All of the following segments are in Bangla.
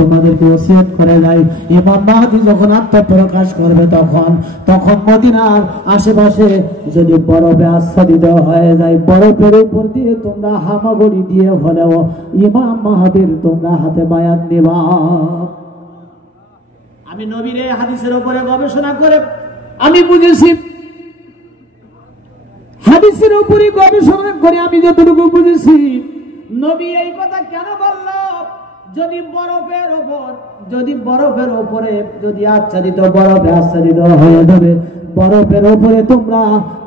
তোমাদেরকে ওসিয়ত করে নাই, ইমাম মাহদী যখন আত্মপ্রকাশ করবে তখন মদিনার আশেপাশে যদি বরফে আচ্ছাদিত হয়ে যায়, বরফের উপর দিয়ে তোমরা হামাগুড়ি দিয়ে হলেও ইমাম মাহদীর তোমরা হাতে বায়াত নিবা। আমি নবীর এই হাদিসের উপরে গবেষণা করে আমি বুঝেছি, হাদিসের উপরে গবেষণা করে আমি যতটুকু বুঝেছি, নবী এই কথা কেন বলল? যদি বরফের উপরে যদি আচ্ছাদিত, বরফে আচ্ছাদিত হয়ে যাবে, বরফের উপরে তোমরা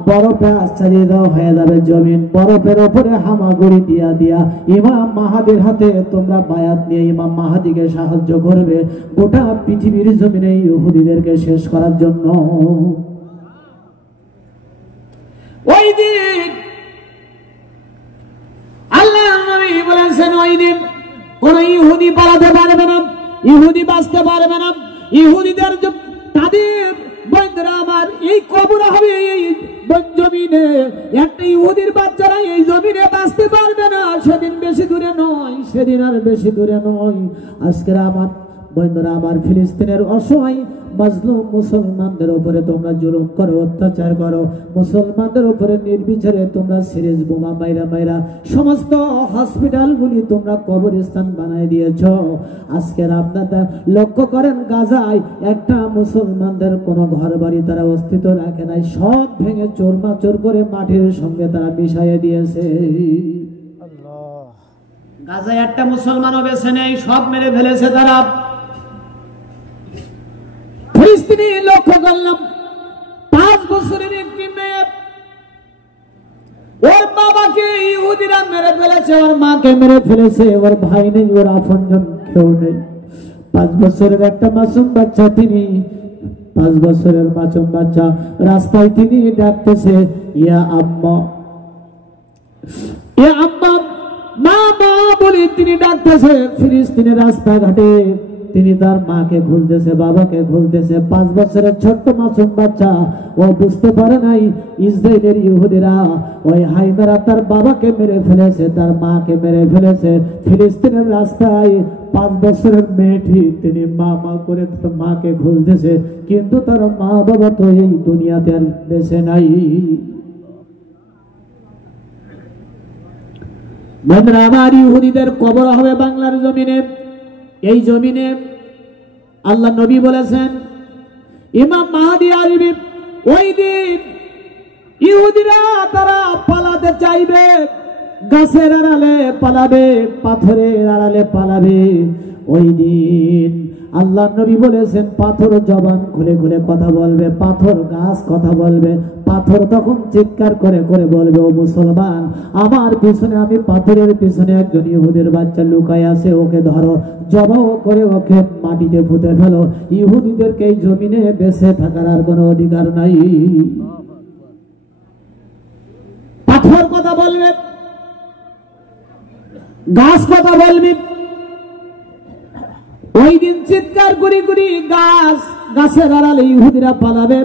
বরফে আচ্ছাদিত হয়ে যাবে জমিন, বরফের উপরে হামাগুড়ি দিয়া দিয়া ইমাম মাহদীর হাতে তোমরা বায়াত নিয়ে ইমাম মাহদীকে সাহায্য করবে গোটা পৃথিবীর জমিনে ইহুদিদেরকে শেষ করার জন্য। ওই দিন আল্লাহ নবী বলেছেন, ওই দিন কোন ইহুদি পালাতে পারবে না, ইহুদি বাঁচতে পারবে না। ইহুদিদের তাদের বন্ধুরা আমার এই কবর হবে এই জমিনে, একটা ইহুদির বাচ্চারা এই জমিনে বাঁচতে পারবে না। সেদিন বেশি দূরে নয়, সেদিন আর বেশি দূরে নয়। আজকের আমার বন্ধুরা আমার ফিলিস্তিনের অসহায় মাজলুম মুসলমানদের উপরে তোমরা জুলুম করো, অত্যাচার করো, মুসলমানদের উপরে নির্বিচারে তোমরা সিরিজ বোমা মাইরা সমস্ত হসপিটালগুলি তোমরা কবরস্থান বানাই দিয়েছ। আজকের আপনারা লক্ষ্য করেন, গাজায় একটা মুসলমানদের কোনো ঘর বাড়ি তারা অস্তিত্ব রাখে নাই, সব ভেঙে চোরমাচোর করে মাটির সঙ্গে তারা মিশাইয়ে দিয়েছে। গাজায় একটা মুসলমানও বেঁচে নেই, সব মেরে ফেলেছে তারা। ফিলিস্তিনি লক্ষ্য করলাম, 5 বছরের একটি মেয়ে, ওর বাবাকে ইহুদিরা মেরে ফেলেছে, ওর মাকে মেরে ফেলেছে, ওর ভাই নেই, ওর আপনজন কেউ নেই। 5 বছরের একটা মাসুম বাচ্চা, তিনি 5 বছরের মাসুম বাচ্চা, রাস্তায় তিনি ডাকতেছে, ইয়া আম্মা, ইয়া আম্মা, মা মা বলে তিনি ডাকতেছে। ফিলিস্তিনের রাস্তাঘাটে তিনি তার মাকে খুঁজতেছে, বাবাকে খুঁজতেছে। 5 বছরের ছোট্ট মাসুম বাচ্চা, ও বুঝতে পারে নাই ইসরায়েলের ইহুদিরা ওই হায়দারা তার বাবাকে মেরে ফেলেছে, তার মাকে মেরে ফেলেছে। ফিলিস্তিনের রাস্তায় 5 বছরের মেয়েটি তিনি মা মা করে তার মাকে খুঁজতেছে, কিন্তু তার মা বাবা তো এই দুনিয়াতে আর বেঁচে নাই। বন্ধুরা আমার, ইহুদিদের কবর হবে বাংলার জমিনে। এই জমিনে আল্লাহ নবী বলেছেন, ইমাম মাহদী আসবে। ওই দিন ইহুদিরা তারা পালাতে চাইবে, গাছের আড়ালে পালাবে, পাথরের আড়ালে পালাবে। ওই দিন আল্লাহ নবী বলেছেন, পাথর জবান খুলে খুলে কথা বলবে, পাথর গাছ কথা বলবে। পাথর তখন চিৎকার করে করে বলবে, ও মুসলমান, আমার পিছনে, আমি পাথরের পিছনে একজন ইহুদের বাচ্চা লুকায় আছে, ওকে ধরো, জবাও করে ওকে মাটিতে পুঁতে ফেলো। ইহুদিদেরকে এই জমিনে বেঁচে থাকার আর কোনো অধিকার নাই। পাথর কথা বলবে, গাছ কথা বলবে। ওই দিন চিৎকার করি করি গাছের আড়ালে ইহুদিরা পালাবে,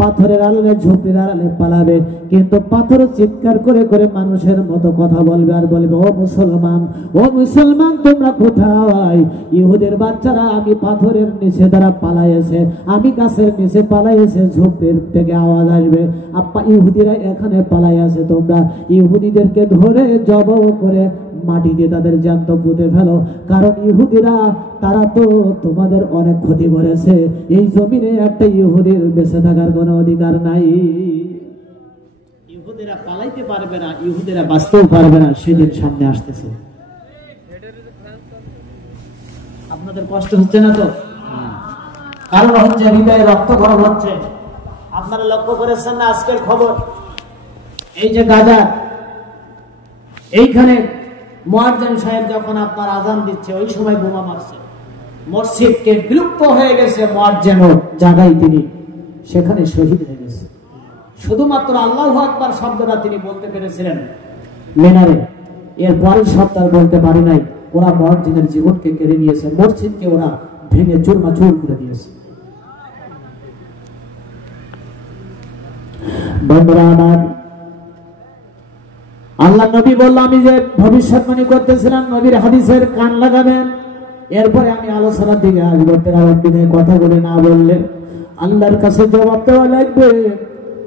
পাথরের আড়ালে, ঝুপড়ির আড়ালে পালাবে। কিন্তু পাথর চিৎকার করে করে মানুষের মতো কথা বলবে আর বলবে, ও মুসলমান, ও মুসলমান, তোমরা কোথায়? ইহুদের বাচ্চারা, আমি পাথরের নিচে তারা পালাইছে, আমি গাছের নিচে পালাইছে, ঝুপড়ির থেকে আওয়াজ আসবে, আপা ইহুদিরা এখানে পালাইছে, তোমরা ইহুদিদেরকে ধরে জবাব করে মাটি দিয়ে তাদের জ্যান্ত পুঁতে ফেলো। কারণ ইহুদিরা তারা তো তোমাদের অনেক ক্ষতি করেছে, এই জমিনে একটা ইহুদির বেঁচে থাকার কোনো অধিকার নাই। ইহুদিরা পালাইতে পারবে না, ইহুদিরা বাঁচতেও পারবে না, সেদিন সামনে আসতেছে। আপনাদের কষ্ট হচ্ছে না তো? কারণ হচ্ছে হৃদয়ে রক্ত গরম হচ্ছে। আপনারা লক্ষ্য করেছেন না আজকের খবর? এই যে গাজা, এইখানে মুয়াজ্জিন সাহেব যখন আপনার আযান দিচ্ছে, ওই সময় বোমা মারছে, মসজিদকে বিলুপ্ত হয়ে গেছে, মুয়াজ্জিন জায়গায় তিনি সেখানে শহীদ হয়ে গেছে। শুধুমাত্র আল্লাহু আকবার শব্দটা তিনি বলতে পেরেছিলেন মিনারে, এর পরের শব্দ বলতে পারে নাই। ওরা মুয়াজ্জিনের জীবনকে কেড়ে নিয়েছে, মসজিদকে ওরা ভেঙে চুরমাচুর করে দিয়েছে। বন্ধুরা আমার, আল্লাহ নবী বলল, আমি যে ভবিষ্যৎবাণী করতেছিলাম, নবীর হাদিসের কান লাগাবেন। এরপরে আমি আলোচনার দিকে আসবো। তেলাওয়াত বিদায় কথা বলে না বললে আল্লাহর কাছে জবাব দেওয়া লাগবে।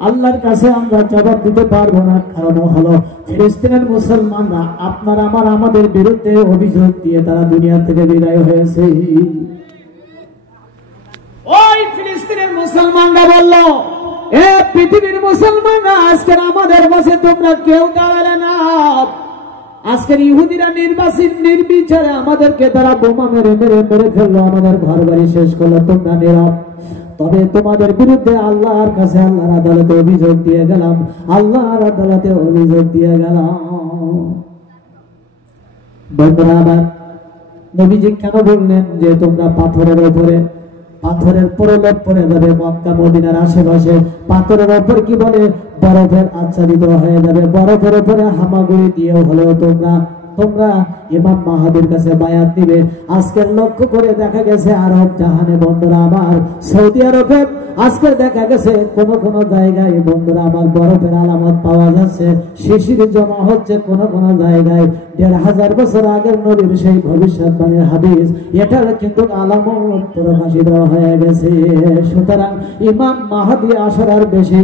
আল্লাহর কাছে আমরা জবাব দিতে পারবো না। কারণ হলো ফিলিস্তিনের মুসলমানরা আপনার আমাদের বিরুদ্ধে অভিযোগ দিয়ে তারা দুনিয়া থেকে বিদায় হয়েছে। ওই ফিলিস্তিনের মুসলমানরা বলল, এ পৃথিবীর মুসলমানরা, আজকের আমাদের কাছে তোমরা কেউ দাঁড়ালে না। আজকের ইহুদিরা নির্বিচারে আমাদেরকে তারা বোমা মেরে মেরে মেরে ফেললো, আমাদের ঘর বাড়ি শেষ করলো, তোমরা নীরব। তবে তোমাদের বিরুদ্ধে আল্লাহর কাছে আল্লাহর আদালতে অভিযোগ দিয়ে গেলাম, আল্লাহর আদালতে অভিযোগ দিয়ে গেলাম। বন্ধুরা আমার, নবীজি কেন বললেন যে তোমরা পাথরের উপরে, পাথরের প্রলেপ পড়ে যাবে মক্কা মদিনার আশেপাশে, পাথরের উপর কি বলে বরফের আচ্ছাদিত হয়ে যাবে, বরফের উপরে হামাগুড়ি দিয়ে হলেও তোমরা ইমাম মাহাদির কাছে বায়াত দিবে। আজকের লক্ষ্য করে দেখা গেছে আরব জাহানে বন্ধুরা আমার, সৌদি আরবে আজকে দেখা গেছে কোন কোন জায়গায় বন্ধুরা আমার বরফের আলামত পাওয়া যাচ্ছে, শিশির জমা হচ্ছে কোন কোন জায়গায়। ১৫০০ বছর আগের নবীর সেই ভবিষ্যৎবাণীর হাদিস, এটার কিন্তু আলামত প্রকাশিত হয়ে গেছে। সুতরাং ইমাম মাহাদি আসার আর বেশি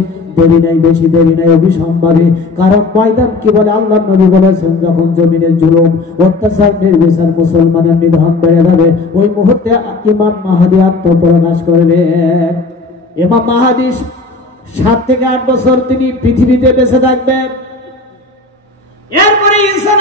দেরি নাই অবিসম্ভাবী। কারণ ময়দান কি বলে আল্লাহ নবী বলেছেন, যখন জমিনের জুলুম অত্যাচার নির্বিচার মুসলমানের নিধন বেড়ে যাবে, ওই মুহূর্তে ইমাম মাহাদি আত্মপ্রকাশ করবে। ইমাম মাহাদি ৭ থেকে ৮ বছর তিনি পৃথিবীতে বেঁচে থাকবেন। এরপরে ঈসা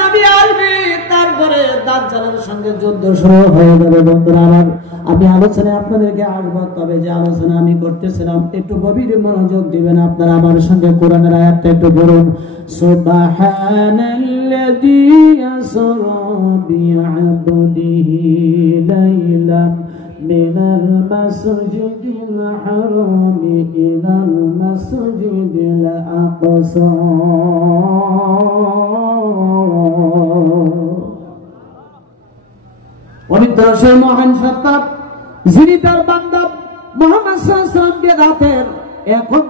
নবী আসবে, তারপরে দাজ্জালের সঙ্গে যুদ্ধ শুরু হয়ে যাবে। বন্ধুরা আমার, আমি আলোচনায় আপনাদেরকে আসবো, তবে যে আলোচনা আমি করতেছিলাম একটু গভীর মনোযোগ দিবেন আপনারা আমার সঙ্গে। কোরআনের আয়াতটা একটু বলুন, সুবহানাল্লাযী ইয়াসরা বিআবদিহি লাইলাম মিনাল মাসজিদিল হারামি ইলাল মাসজিদিল আকসা। পবিত্র সেই মহান সত্তা যিনি তার বান্দা মুহাম্মদ সাল্লাল্লাহু আলাইহি ওয়াসাল্লামকে রাতের এখন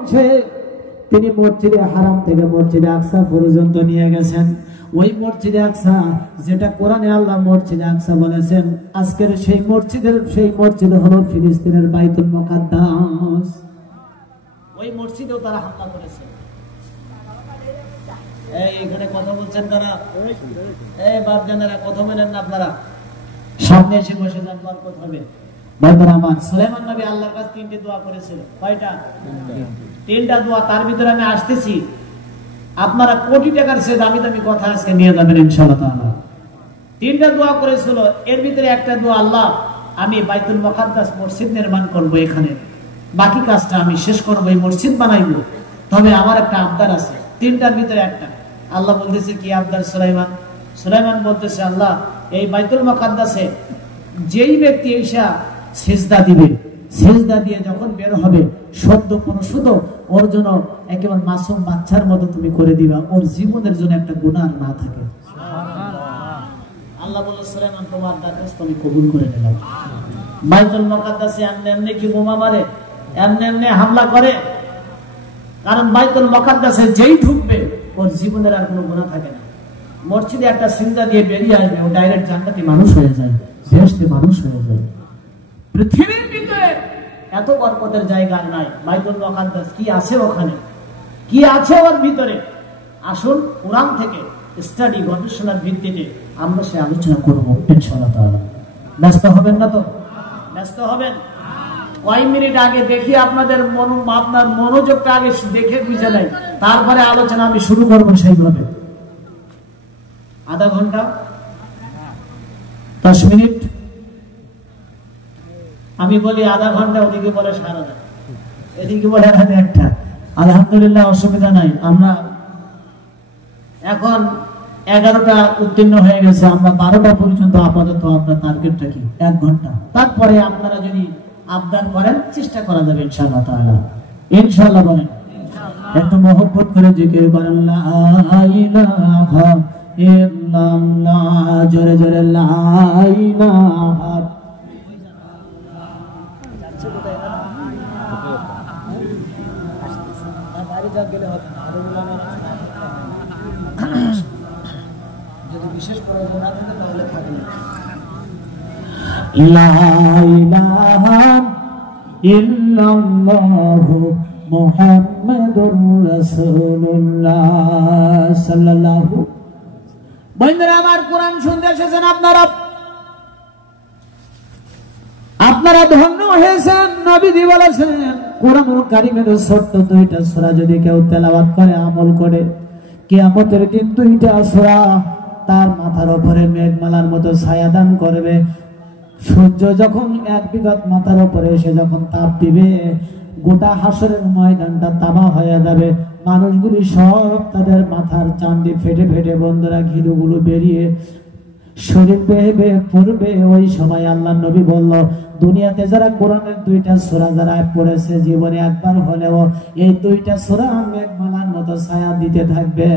তিনি মসজিদে হারাম থেকে মসজিদে আকসা পর্যন্ত নিয়ে গেছেন। ওই মসজিদে আকসা যেটা কোরআনে আল্লাহ মসজিদে আকসা বলেছেন, আজকের সেই মসজিদ হলো ফিলিস্তিনের বাইতুল মুকাদ্দাস। ওই মসজিদেও তারা হামলা করেছে। এখানে কথা বলছেন তারা, বাপজানেরা কথা বলেন না আপনারা, সামনে এসে বসে যান, বরকত হবে। বন্ধুরা আমার, সুলাইমান নবী আল্লাহর কাছে 3টি দোয়া করেছিল। কয়টা? 3টা দোয়া। তার ভিতরে আমি আসতেছি, আপনারা কোটি টাকার চেয়ে দামি দামি কথা আজকে নিয়ে যাবেন ইনশাআল্লাহ তাআলা। 3টা দোয়া করেছিল, এর ভিতরে একটা দোয়া, আল্লাহ আমি বাইতুল মুকাদ্দাস মসজিদ নির্মাণ করব, এখানে বাকি কাজটা আমি শেষ করব, এই মসজিদ বানাইবো। তবে আমার একটা আবদার আছে, 3টার ভিতরে একটা। আল্লাহ বলতেছে কি আবদার? সুলাইমান বলতেছে, আল্লাহ এই বাইতুল মুকাদ্দাসে যেই ব্যক্তি এসা সিজদা দিবে, সিজদা দিয়ে যখন বের হবে, সদ্য শুধু ওর জন্য একেবারে মাসুম বাচ্চার মতো তুমি করে দিবা, ওর জীবনের জন্য একটা গুনাহ না থাকে। আল্লাহ বলল, সুলাইমান তোমার দরখাস্ত আমি কবুল করে নিলাম। বাইতুল মুকাদ্দাসে এমনি কি বোমা মারে, এমনি হামলা করে? কারণ বাইতুল মুকাদ্দাসে যেই ঢুকবে ওর জীবনের আর কোনো গুনাহ থাকে না। মসজিদে একটা সিজদা দিয়ে বেরিয়ে আসবে, ও ডাইরেক্ট জান্নাতি মানুষ হয়ে যায়, বেহেশতে মানুষ হয়ে যায়। পৃথিবীর ভিতরে এত বরকতের জায়গা নাই। বাইতুল মুকাদ্দাস কি আছে ওখানে, কি আছে ওর ভিতরে? আসুন কোরআন থেকে স্টাডি গবেষণার ভিত্তিতে আমরা সে আলোচনা করবো ইনশাআল্লাহ তাআলা। ব্যস্ত হবেন না তো? ব্যস্ত হবেন। কয় মিনিট আগে দেখি আপনার মনোযোগটা আগে দেখে বুঝে নেই, তারপরে আলোচনা আমি শুরু করবো সেইভাবে। আধা ঘন্টা, 10 মিনিট, আমি বলি আধা ঘন্টা, ওদিকে বলে সারাদিন, এদিকে বলে রাত 1টা। আলহামদুলিল্লাহ, অসুবিধা নাই। আমরা এখন 11টা উত্তীর্ণ হয়ে গেছে, আমরা 12টা পর্যন্ত আপাতত আমরা টার্গেট রাখি 1 ঘন্টা। তারপরে আপনারা যদি আবদার করেন চেষ্টা করা যাবে ইনশাআল্লাহ তাআলা। ইনশাআল্লাহ বলেন, একটু মহব্বত করে জিকির করেন, লা ইলাহা ইল্লাল্লাহ, জোরে জোরে লা ইলাহা। যদি বিশেষ প্রয়োজন না থাকে তাহলে থাকবে লা ইলাহা ইল্লাল্লাহু মুহাম্মাদুর রাসূলুল্লাহ সাল্লাল্লাহু। বন্ধুরা আমার, কোরআন শুনতে এসেছেন আপনারা ধন্য হয়েছেন। নবীজি বলেছেন কোরআনুল কারীমের ছোট্ট দুইটা সূরা যদি কেউ তেলাওয়াত করে, আমল করে, কিয়ামতের দিন দুইটা সূরা তার মাথার উপরে মেঘমালার মতো ছায়া দান করবে। সূর্য যখন এক বিঘত মাথার উপরে এসে যখন তাপ দিবে, গোটা হাসরের ময়দানটা তামা হয়ে যাবে। মানুষগুলি সব তাদের মাথার চান্দি ফেটে ফেটে বন্ধুরা ঘিলুগুলো বেরিয়ে শরীর বেয়ে বেয়ে পড়বে। ওই সময় আল্লাহ নবী বলল, দুনিয়াতে যারা কোরআনের দুইটা সূরা যারা পড়েছে জীবনে একবার হলেও, এই দুইটা সূরা মেঘমালার মতো ছায়া দিতে থাকবে।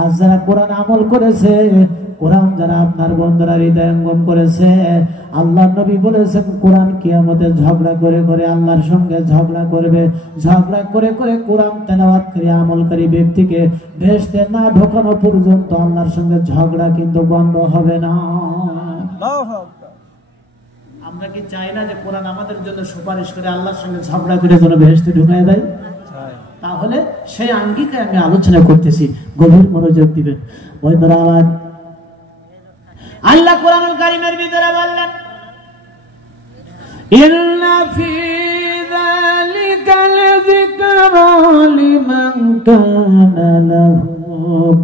আর যারা কোরআন আমল করেছে, কোরআন যারা আপনার বন্ধুরা হৃদয়ঙ্গম করেছে, আল্লাহ নবী বলেছেন কোরআন কিয়ামতে ঝগড়া করে করে আল্লাহর সঙ্গে ঝগড়া করবে। ঝগড়া করে করে কোরআন তেলাওয়াতকারী আমলকারী ব্যক্তিকে বেহেশতে না ঢোকানো পর্যন্ত আল্লাহর সঙ্গে ঝগড়া কিন্তু বন্ধ হবে না। আমরা কি চাই না যে কোরআন আমাদের জন্য সুপারিশ করে আল্লাহর সঙ্গে ঝগড়া করে যেন বেহেশতে ঢুকায় দেয়? তাহলে সেই আঙ্গিকে আমি আলোচনা করতেছি, গভীর মনোযোগ দিবেন। ওই ধরা আল্লাহ কোরআনুল কারীমের ভিতরে বললেন, ইন্না ফি যালিকা লাযিকরা লিমান কানা লাহু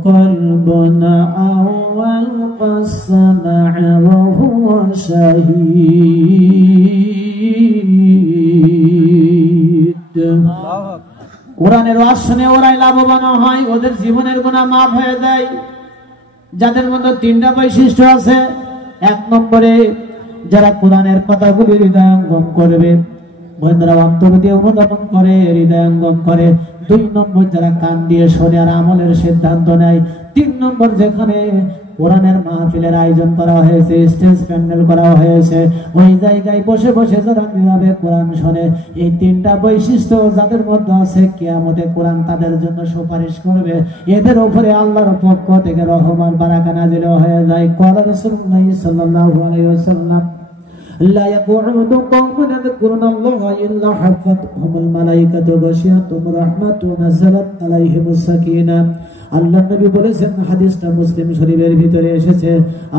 কলবুন আও আলকাসামা ওয়া হুয়া শাহীদ। কোরআনের ওয়াজ শুনে ওরাই লাভবান হয়, ওদের জীবনের গুনাহ মাফ হয়ে যায়। যাদের মধ্যে তিনটা বৈশিষ্ট্য আছে। এক নম্বরে যারা কোরআনের কথাগুলি হৃদয়ঙ্গম করবে, বন্ধুরা অন্তর দিয়ে অনুধাবন করে, হৃদয়ঙ্গম করে। 2 নম্বর যারা কান দিয়ে শোনে আর আমলের সিদ্ধান্ত নেয়। 3 নম্বর যেখানে কোরআনের মাহফিলের আয়োজন করা হয়েছে, স্টেজ প্যান্ডেল করা হয়েছে, ওই জায়গায় বসে বসে যারা নীরবে কোরআন শোনে। এই 3টা বৈশিষ্ট্য যাদের মধ্যে আছে, কিয়ামতে কোরআন তাদের জন্য সুপারিশ করবে। এদের উপরে আল্লাহর পক্ষ থেকে রহমত বারাকা নাযিল হয়ে যায়। ক্বালা রাসূলুল্লাহ সাল্লাল্লাহু আলাইহি ওয়াসাল্লাম, লা ইয়াকুউদু কওমুন ইয়াযকুরুনাল্লাহা ইল্লা হাফাতহুমুল মালায়েকাতু গাশিয়াতুহুম রাহমাতু নাযালাত আলাইহিমুস সাকিনাহ। আল্লাহ নবী বলেছেন, হাদিসটা মুসলিম শরীফের ভিতরে এসেছে,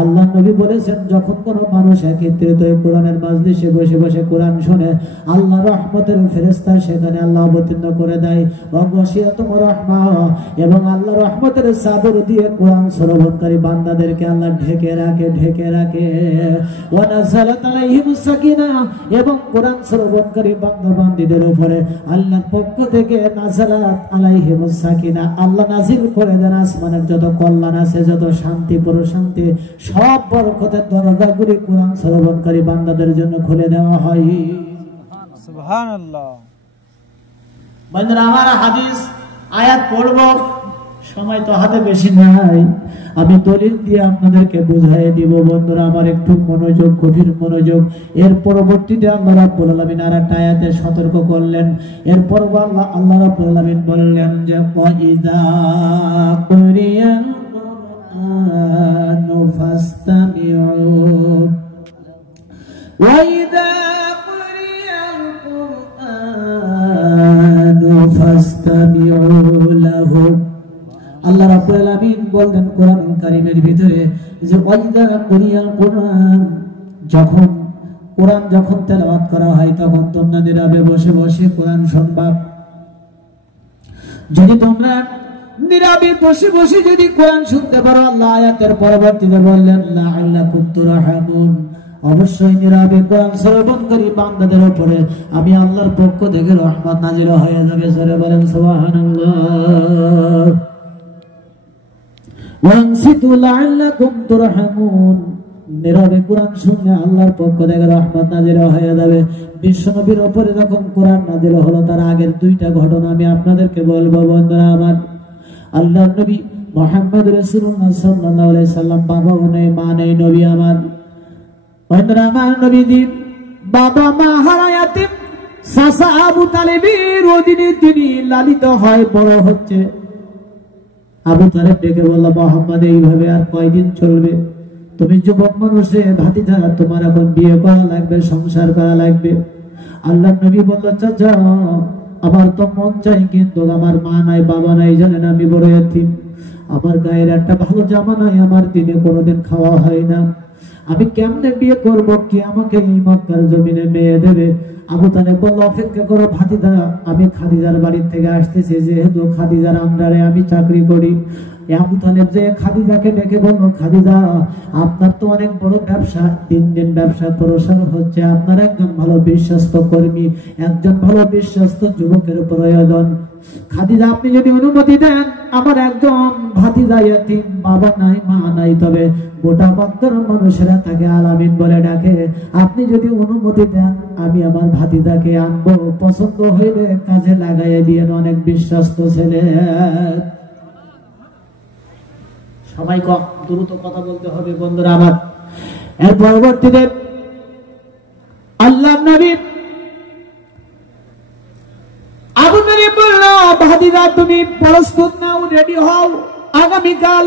আল্লাহ নবী বলেছেন যখন কোন মানুষ একত্রিত হয়ে কোরআনের মাজলিসে বসে বসে কোরআন শুনে, আল্লাহ রহমতের ফেরেশতা সেখানে আল্লাহ অবতীর্ণ করে দেয়। ওয়া গাশিয়াতুহুম রাহমাহ, এবং আল্লাহ রহমতের চাদর দিয়ে কোরআন শ্রবণকারী বান্দাদেরকে আল্লাহ ঢেকে রাখে। ওয়া নাযালাত আলাইহিমুস সাকিনাহ, এবং কোরআন শ্রবণকারী বান্দা বান্দীদের উপরে আল্লাহর পক্ষ থেকে নাযালাত আলাইহিমুস সাকিনাহ, আল্লাহ নাযিল করে দেন আসমানের যত কল্যাণ আছে, যত শান্তি প্রশান্তি, সব বরকতের দরজাগুলি কোরআন শ্রবণকারী বান্দাদের জন্য খুলে দেওয়া হয়। সুবহানাল্লাহ। বন্ধুরা আমার, হাদিস আয়াত পড়ব, সময় তো হাতে বেশি নাই, আমি দলিল দিয়ে আপনাদেরকে বুঝাই দিব। বন্ধুরা আমার, একটু মনোযোগ, গভীর মনোযোগ। এর পরবর্তীতে আল্লাহ রাব্বুল আলামিন আরেকটা আয়াতে সতর্ক করলেন। এরপর আল্লাহ রাব্বুল আলামিন বললেন যে ওয়াইদা কুরিয়াল কুরআনু ফাসতামিউ, ওয়াইদা কুরিয়াল কুরআনু ফাসতামিউ লাহু। আল্লাহ রাব্বুল আলামিন বলেন কোরআনুল কারীমের ভিতরে যে ওয়াইদা কুরিয়াল কুরআন, যখন কোরআন যখন তেলাওয়াত করা হয় তখন তোমরা নীরবে বসে বসে কোরআন শুনবা। যদি তোমরা নীরবে বসে বসে যদি কোরআন শুনতে পারো, আল্লাহ আয়াতের পরবর্তীতে বললেন লাআল্লাকুম তুরহামুন, অবশ্যই নীরবে কোরআন শ্রবণকারী বান্দাদের উপরে আমি আল্লাহর পক্ষ থেকে রহমত নাযিল হয়ে যাবে। জোরে বলেন সুবহানাল্লাহ। ওয়ানসিতু লাআল্লাকুম তুরহামুন, নীরবে কোরআন শুনলে আল্লাহর পক্ষ থেকে রহমত নাযিল হয়ে যাবে। বিশ্বনবীর উপরে যখন কোরআন নাযিল হলো, তার আগের 2টা ঘটনা আমি আপনাদেরকে বলবো। বন্ধুরা আমার, আল্লাহর নবী মুহাম্মদ রাসূলুল্লাহ সাল্লাল্লাহু আলাইহি সাল্লাম বাবা নেই, মা নেই, নবী আমার। বন্ধুরা আমার, নবীজি বাবা মা হারা ইয়াতীম, চাচা আবু তালেবের অধীনে তিনি লালিত হয়, বড় হচ্ছে। আবু তালেব ডেকে বলল, মোহাম্মদ এইভাবে আর কয়দিন চলবে? তুমি যুবক মানুষে ভাতিজা, তোমার এখন বিয়ে করা লাগবে, সংসার করা লাগবে। আল্লাহ নবী বলল, চাচা আমার তো মন চাই, কিন্তু আমার মা নাই, বাবা নাই, জানেন আমি বড় এতিম, আমার গায়ের একটা ভালো জামা নাই, আমার দিনে কোনোদিন খাওয়া হয় না, আমি কেমনে বিয়ে করব? কি আমাকে এই মক্কার জমিনে মেয়ে দেবে? আবু তালেব বলল, অপেক্ষা করো ভাতিজা, আমি খাদিজার বাড়ি থেকে আসতেছি, যেহেতু খাদিজার আন্ডারে আমি চাকরি করি। আবু তালেব যে খাদিজাকে ডেকে বলল, খাদিজা আপনার তো অনেক বড় ব্যবসা, দিন দিন ব্যবসা প্রসার হচ্ছে, আপনার একজন ভালো বিশ্বস্ত কর্মী, একজন ভালো বিশ্বস্ত যুবকের প্রয়োজন। খাদিজা আপনি যদি অনুমতি দেন, আমার একজন ভাতিজা এতিম, বাবা নাই, মা নাই, তবে গোটা মক্কার মানুষেরা তাকে আলামিন বলে ডাকে, আপনি যদি অনুমতি দেন আমি আমার ভাতিজাকে আনবো, পছন্দ হইলে কাজে লাগাইয়া দিয়ে, অনেক বিশ্বস্ত ছেলে। সবাই কম দ্রুত কথা বলতে হবে বন্ধুরা আমার। এর পরবর্তীতে আল্লাহ নবী আবু তালেব বলল, ভাতিজা তুমি প্রস্তুত নাও, রেডি হও, আগামীকাল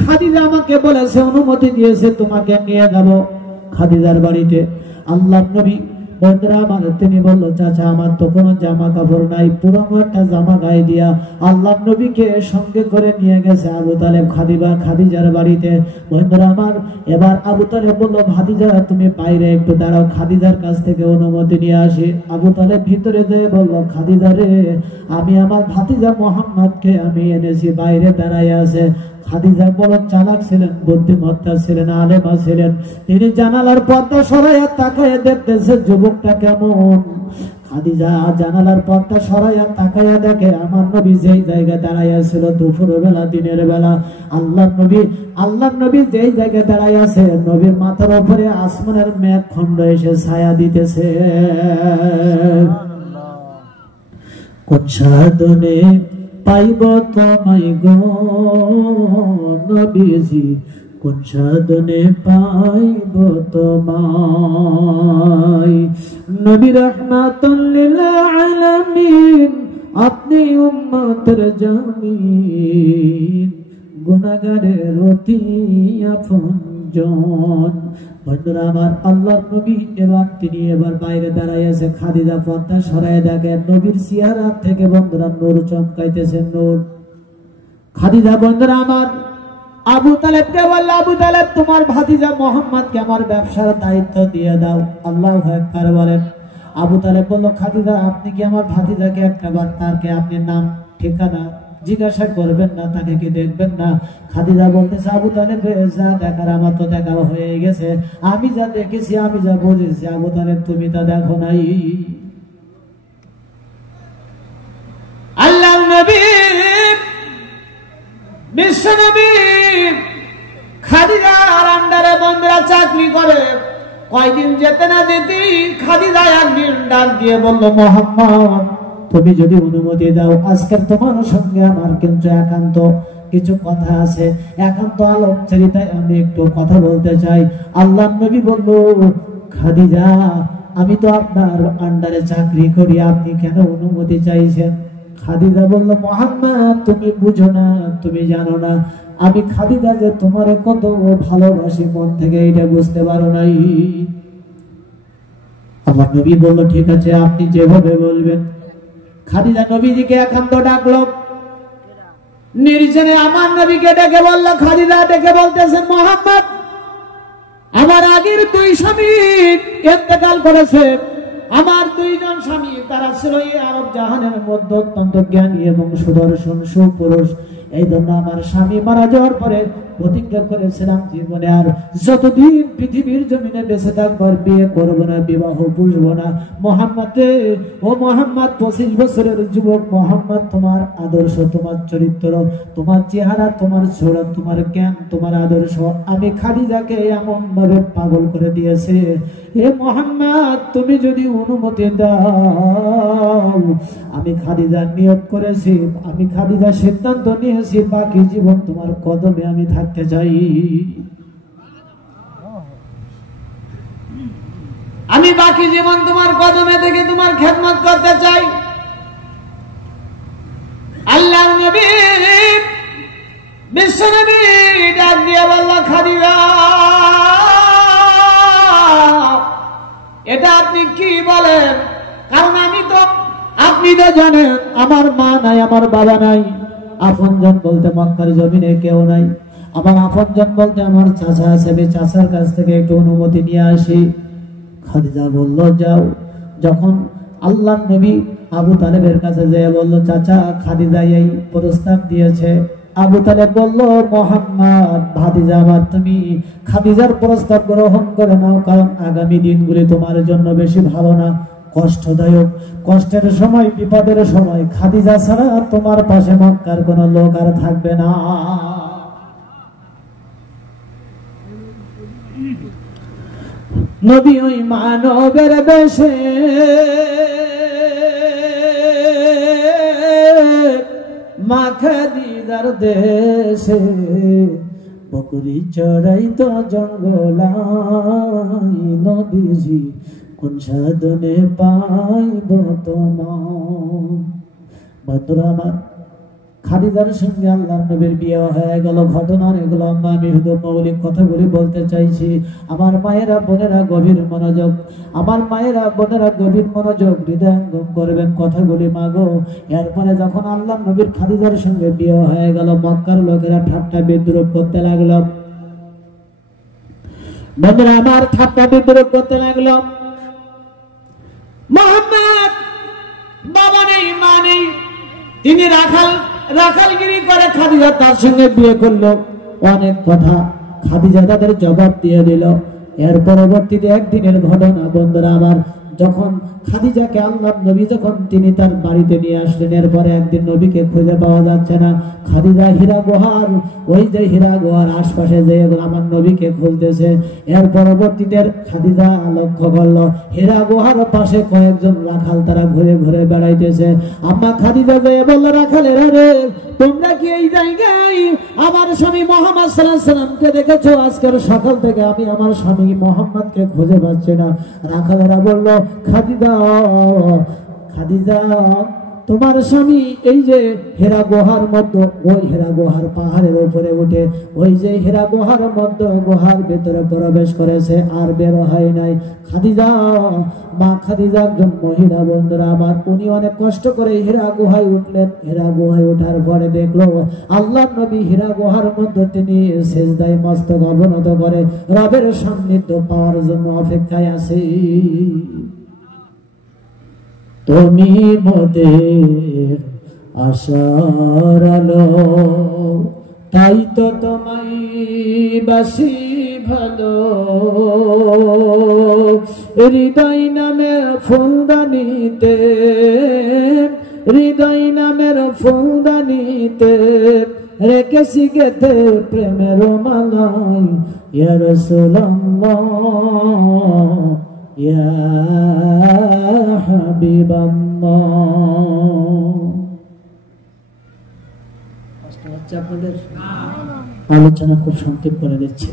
খাদিজা আমাকে বলেছে, অনুমতি দিয়েছে তোমাকে নিয়ে যাব খাদিজার বাড়িতে। আল্লাহ নবী বন্ধুরা আমার, তিনি বলল, চাচা আমার তো কোনো জামা কাপড় নাই, পুরনো একটা জামা গায়ে দিয়া আল্লাহ নবীকে সঙ্গে করে নিয়ে গেছে আবু তালেব খাদিজার বাড়িতে। বন্ধুরা আমার, এবার আবু তালেব বলল, ভাতিজা তুমি বাইরে একটু দাঁড়াও, খাদিজার কাছ থেকে অনুমতি নিয়ে আসি। আবু তালেব ভিতরে যেয়ে বলল, খাদিজা রে, আমি আমার ভাতিজা মোহাম্মদকে আমি এনেছি, বাইরে দাঁড়াই আছে। খাদিজা বড় চালাক ছিলেন, বুদ্ধিমত্তা ছিলেন, আলেমা ছিলেন। তিনি জানালার পর্দা সরাইয়া তাকাইয়া দেখতেছে যুবকটা কেমন। খাদিজা জানালার পর্দা সরাইয়া তাকাইয়া দেখে আমার নবী যেই জায়গায় দাঁড়াইয়া ছিল দুপুর বেলা, দিনের বেলা, আল্লাহ নবী যেই জায়গায় দাঁড়াইয়া আছে, নবীর মাথার উপরে আসমানের মেঘ খন্ড এসে ছায়া দিতেছে। কোন সাধনে পাইব তোমায় গো নবীজি, কোন সাধনে পাইব তোমায়, নবী রাহমাতুল লিল আলামিন, আপনি উম্মতের জামিন, গুনাহগারের অতি আপনজন। বন্ধুরা আমার, আল্লাহর নবী তিনি এবার বাইরে দাঁড়াইয়াছে, খাদিজা পর্দা সরাই দেখে নবীর চেহারা থেকে বন্ধুরা নূর চমকাইতেছে, নূর। খাদিজা বন্ধুরা আমার আবু তালেবকে বলল, আবু তালেব তোমার ভাতিজা মোহাম্মদকে আমার ব্যবসার দায়িত্ব দিয়ে দাও। আল্লাহু আকবার বলেন। আবু তালেব বলল, খাদিজা আপনি কি আমার ভাতিজাকে একটাবার তাকে আপনি নাম ঠিকানা জিজ্ঞাসা করবেন না, তাকে কি দেখবেন না? খাদিজা বলতেছে, আবু তালেব যা দেখার আমার তো দেখা হয়ে গেছে, আমি যা দেখেছি, আমি যা বুঝেছি, আবু তালেব তুমি তা দেখো নাই। আল্লাহর নবী বিশ্ব নবী খাদিজার আন্ডারে বন্ধুরা চাকরি করে। কয়দিন যেতে না যেতেই খাদিজা একদিন ডাক দিয়ে বলল, মোহাম্মদ তুমি যদি অনুমতি দাও, আজকের তোমার সঙ্গে আমার কিন্তু একান্ত কিছু কথা আছে, একান্ত আলোচনায় আমি একটু কথা বলতে চাই। আল্লাহর নবী বলল, খাদিজা আমি তো আপনার আন্ডারে চাকরি করি, আপনি কেন অনুমতি চাইছেন? খাদিজা বলল, মোহাম্মদ তুমি বুঝো না, তুমি জানো না, আমি খাদিজা যে তোমারে কত ভালোবাসি, মন থেকে এটা বুঝতে পারো নাই। আমার নবী বলল, ঠিক আছে আপনি যেভাবে বলবেন। খাদিজা নবীজিকে একান্ত ডাকলো, নির্জনে আমার নবীকে ডেকে বলল, খাদিজা ডেকে বলতেছেন, মোহাম্মদ আমার আগের দুই স্বামী ইন্তেকাল করেছে, আমার দুইজন স্বামী তারা ছিল এই আরব জাহানের মধ্যে অত্যন্ত জ্ঞানী এবং সুদর্শন সুপুরুষ। এই জন্য আমার স্বামী মারা যাওয়ার পরে প্রতিজ্ঞা করেছিলাম, জীবনে আর যতদিন পৃথিবীর জমিনে বেঁচে থাকবার বিয়ে করবো না, বিবাহ বুঝবো না। মোহাম্মদে ও মোহাম্মদ 25 বছরের যুবক মোহাম্মদ, তোমার আদর্শ, তোমার চরিত্র, তোমার চেহারা, তোমার ছোড়া, তোমার জ্ঞান, তোমার আদর্শ আমি খাদিজাকে এমন ভাবে পাগল করে দিয়েছে। হে মোহাম্মদ তুমি যদি অনুমতি দাও, আমি খাদিজা নিয়ত করেছি, আমি খাদিজা সিদ্ধান্ত নিয়েছি, বাকি জীবন তোমার কদমে আমি থাকতে চাই। আমি বাকি জীবন তোমার কদমে থেকে তোমার খেদমত করতে চাই। আল্লাহর নবী বিশ্বনবী ডাক দিয়ে বলল, খাদিজা এটা আপনি কি বলেন? কারণ আপনি তো জানেন আমার মা নাই, আমার বাবা নাই, আপনজন বলতে মক্কার জমিনে কেউ নাই। আমার আপনজন বলতে আমার চাচা আছে, আমি চাচার কাছ থেকে একটু অনুমতি নিয়ে আসি। খাদিজা বলল, যাও। যখন আল্লাহর নবী আবু তালেবের কাছে যেয়ে বলল, চাচা খাদিজা এই প্রস্তাব দিয়েছে। আবু তালেব বলল, মুহাম্মদ ভাতিজা আমার, তুমি খাদিজার প্রস্তাব গ্রহণ করে নাও, কারণ আগামী দিনগুলি তোমার জন্য বেশি ভালো না, কষ্টদায়ক। কষ্টের সময়, বিপদের সময় খাদিজা ছাড়া তোমার পাশে মক্কার কোন লোক আর থাকবে না। নবী ওই মানবের বেশে মা খাদিজার দেশে বকরি চড়াইতো জঙ্গলাই, নবীজি কোন সাধনে পাইব তোমার। বন্ধুরা আমার, খাদিজার সঙ্গে আল্লাহর নবীর বিয়ে হয়ে গেল। ঘটনা অনেক লম্বা, আমি শুধু মৌলিক কথাগুলি বলতে চাইছি। আমার মায়েরা বোনেরা গভীর মনোযোগ, আমার মায়েরা বোনেরা গভীর মনোযোগ, হৃদয়ঙ্গম করবেন কথাগুলি মাগো। এরপরে যখন আল্লাহর নবীর খাদিজার সঙ্গে বিয়ে হয়ে গেল, মক্কার লোকেরা ঠাট্টা বিদ্রুপ করতে লাগলো। বন্ধুরা আমার, ঠাট্টা বিদ্রুপ করতে লাগলো। মুহাম্মদ বাবা নেই, মা নেই, তিনি রাখালগিরি করে খাদিজা তার সঙ্গে বিয়ে করলো। অনেক কথা খাদিজা তাদের জবাব দিয়ে দিল। এর পরবর্তীতে একদিনের ঘটনা বন্ধুরা আমার, যখন খাদিজাকে আল্লাহর নবী যখন তিনি তার বাড়িতে নিয়ে আসলেন, এরপরে একদিন নবীকে খুঁজে পাওয়া যাচ্ছে না। খাদিজা হীরা গুহার, ওই যে হীরা গুহার আশপাশে যে আমার নবীকে খুঁজতেছে। এর পরবর্তীতে খাদিজা লক্ষ্য করলো হীরা গুহার পাশে কয়েকজন রাখাল তারা ঘুরে ঘুরে বেড়াইতেছে। আম্মা খাদিজা যে বলল, রাখালেরা রে, তোমরা কি এই জায়গায় আমার স্বামী মুহাম্মদ সাল্লাল্লাহু আলাইহি সাল্লামকে দেখেছো? আজকের সকাল থেকে আমি আমার স্বামী মুহাম্মদকে খুঁজে পাচ্ছি না। রাখালেরা বলল, খাদিজা তোমার স্বামী এই যে হীরা গুহার মধ্যে, ওই হীরা গুহার পাহাড়ের উপরে উঠে ওই যে হীরা গুহার মধ্যে গুহার ভিতরে প্রবেশ করেছে, আর বের হয় নাই। খাদিজা, মা খাদিজা একজন মহিলা বন্ধুরা আমার, উনি অনেক কষ্ট করে হীরা গুহায় উঠলেন। হীরা গুহায় ওঠার পরে দেখলো আল্লাহর নবী হীরা গুহার মধ্যে তিনি সিজদায় মস্তক অবনত করে রবের সান্নিধ্য পাওয়ার জন্য অপেক্ষায় আছে। তুমি মোদের আশার আলো, তাই তো তোমায় বাসি ভালো। হৃদয় নামের ফুলদানিতে, হৃদয় নামের ফুলদানিতে রেখেছি গেতে প্রেমের মালাই। ইয়া রাসূলুল্লাহ, ইয়া হাবিবাল্লাহ। আপনাদের আলোচনা খুব সংক্ষেপ করে দিচ্ছে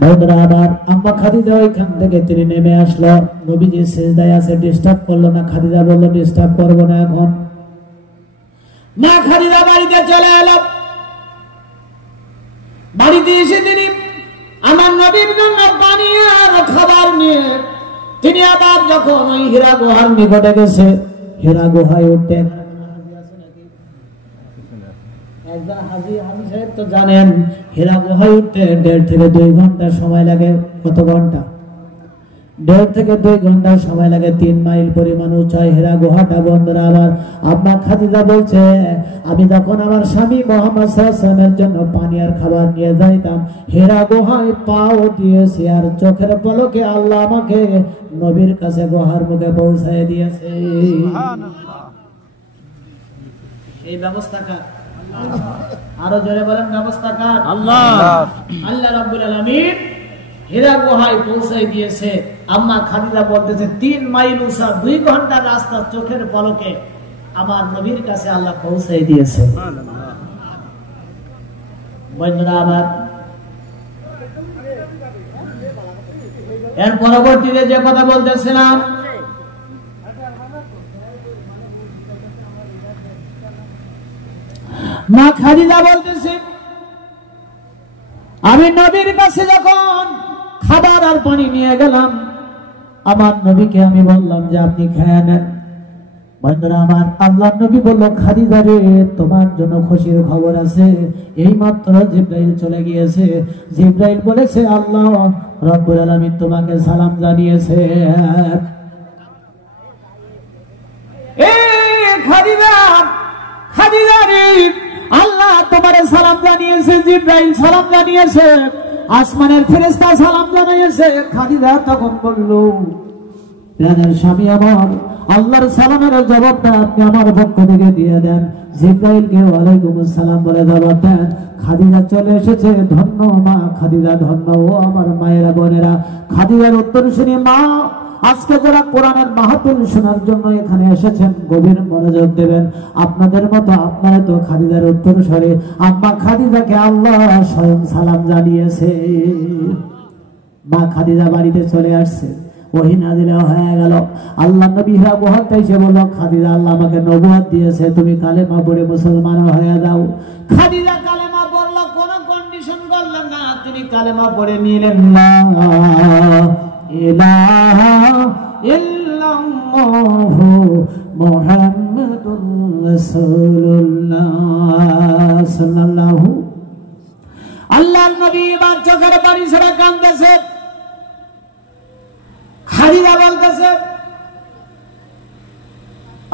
বন্ধুরা। আবার আম্মা খাদিজা ওইখান থেকে তিনি নেমে আসলো, নবীজি সিজদায় আছে, ডিস্টার্ব করলো না। খাদিজা বলল, ডিস্টার্ব করবো না এখন। মা খাদিজা বাড়িতে চলে এলো। বাড়িতে এসে তিনি আমার নবীর জন্য পানি আর খাবার নিয়ে তিনি আবার যখন ওই হীরা গুহার নিকটে গেছে, হীরা গুহায় উঠতেন। একজন হাজী সাহেব তো জানেন, হীরা গুহায় উঠতে 1.5 থেকে 2 ঘন্টা সময় লাগে। কত ঘন্টা? 1.5 থেকে 2 ঘন্টা সময় লাগে। 3 মাইল পরিমাণ উঁচা হীরা গুহাটা বন্ধুরা আমার। আম্মা খাদিজা বলছে, আমি যখন আমার স্বামী মুহাম্মদ সাল্লাল্লাহু আলাইহি ওয়াসাল্লামের জন্য পানি আর খাবার নিয়ে যাইতাম, হীরা গুহায় পাও দিয়েছি, আর চোখের পলকে আল্লাহ আমাকে নবীর কাছে গুহার মুখে পৌঁছায় দিয়েছে। এই ব্যবস্থা কার? আরো জোরে বলেন, ব্যবস্থা কার? আল্লাহ। আল্লাহ রাব্বুল আলামিন হীরা গুহায় পৌঁছায় দিয়েছে। আম্মা খাদিজা বলতেছে, 3 মাইল উঁচা 2 ঘন্টার রাস্তা চোখের পলকে আমার নবীর কাছে আল্লাহ পৌঁছায় দিয়েছে। বন্ধুরা আমার, এর পরবর্তীতে যে কথা বলতেছিলাম, মা খাদিজা বলতেছে, আমি নবীর কাছে যখন খাবার আর পানি নিয়ে গেলাম, আমার নবীকে আমি বললাম যে আপনি খেয়ে নেন। বন্ধুরা আমার, আল্লাহর নবী বলল, খাদিজা রে, তোমার জন্য খুশির খবর আছে। এই মাত্র জিবরাইল চলে গিয়েছে। জিবরাইল বলেছে আল্লাহ রব্বুল আলামিন তোমাকে সালাম জানিয়েছে। খাদিজা, খাদিজা রে, আল্লাহ তোমারে সালাম জানিয়েছে, জিবরাইল সালাম জানিয়েছে, আসমানের ফেরেশতা সালাম জানিয়েছে। খাদিজা তখন বলল, প্রাণের স্বামী আমার, আল্লাহর সালামের জবাবটা আপনি আমার পক্ষ থেকে দিয়ে দেন। জিবরাইলকে ওয়ালাইকুম আসসালাম বলে জবাব দেন। খাদিজা চলে এসেছে। ধন্য মা খাদিজা, ধন্য। ও আমার মায়েরা, বোনেরা, খাদিজার উত্তর শুনি। মা, আজকে যারা কোরআনের মাহফিল শোনার জন্য এখানে এসেছেন, গভীর মনোযোগ দেবেন। আপনাদের মতো আপনারা তো খাদিজার উত্তর স্বরে আম্মা খাদিজাকে আল্লাহ স্বয়ং সালাম জানিয়েছে। মা খাদিজা বাড়িতে চলে আসছে। ওহী নাযিল হয়ে গেল। আল্লাহ নবী হীরা গুহাতে এসে বলল, খাদিজা, আল্লাহ আমাকে নবুয়ত দিয়েছে, তুমি কালেমা পড়ে মুসলমান হয়ে যাও। খাদিজা কালেমা পড়ল, কোন কন্ডিশন করলেন না, তিনি কালেমা পড়ে নিলেন। লা ইলাহা ইল্লাল্লাহু মুহাম্মাদুর রাসূলুল্লাহ সাল্লাল্লাহু। আল্লাহর নবী এবার চোখের পানি ছেড়ে কাঁদতেছে। খাদিজা বলতেছে,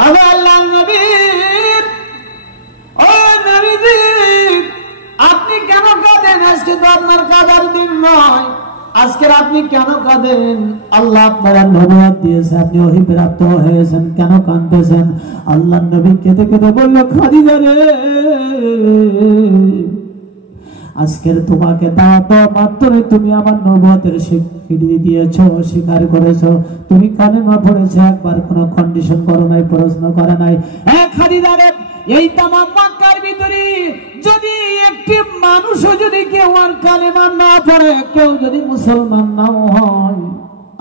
আল্লাহর নবী, ও নবীজি, আপনি কেন কাঁদেন? আজকে তো আপনার কাঁদার দিন নয়, আজকের আপনি কেন কাঁদেন? আল্লাহ আপনার নবুয়ত দিয়েছে, আপনি ওহী প্রাপ্ত হয়েছেন, কেন কাঁদতেছেন? আল্লাহর নবী কেঁদে কেঁদে বলল, খাদিজা রে, আজকের তোমাকে দাওয়া মাত্রই তুমি আমার নবুয়তের স্বীকৃতি দিয়েছো, স্বীকার করেছো, তুমি কালেমা পড়েছো, একবার কোনো কন্ডিশন করো নাই, প্রশ্ন করে নাই। খাদিজা রে, এই তামাম মক্কার ভিতরে যদি একটি মানুষও যদি কেউ আর কালেমা না পড়ে, কেউ যদি মুসলমান নাও হয়,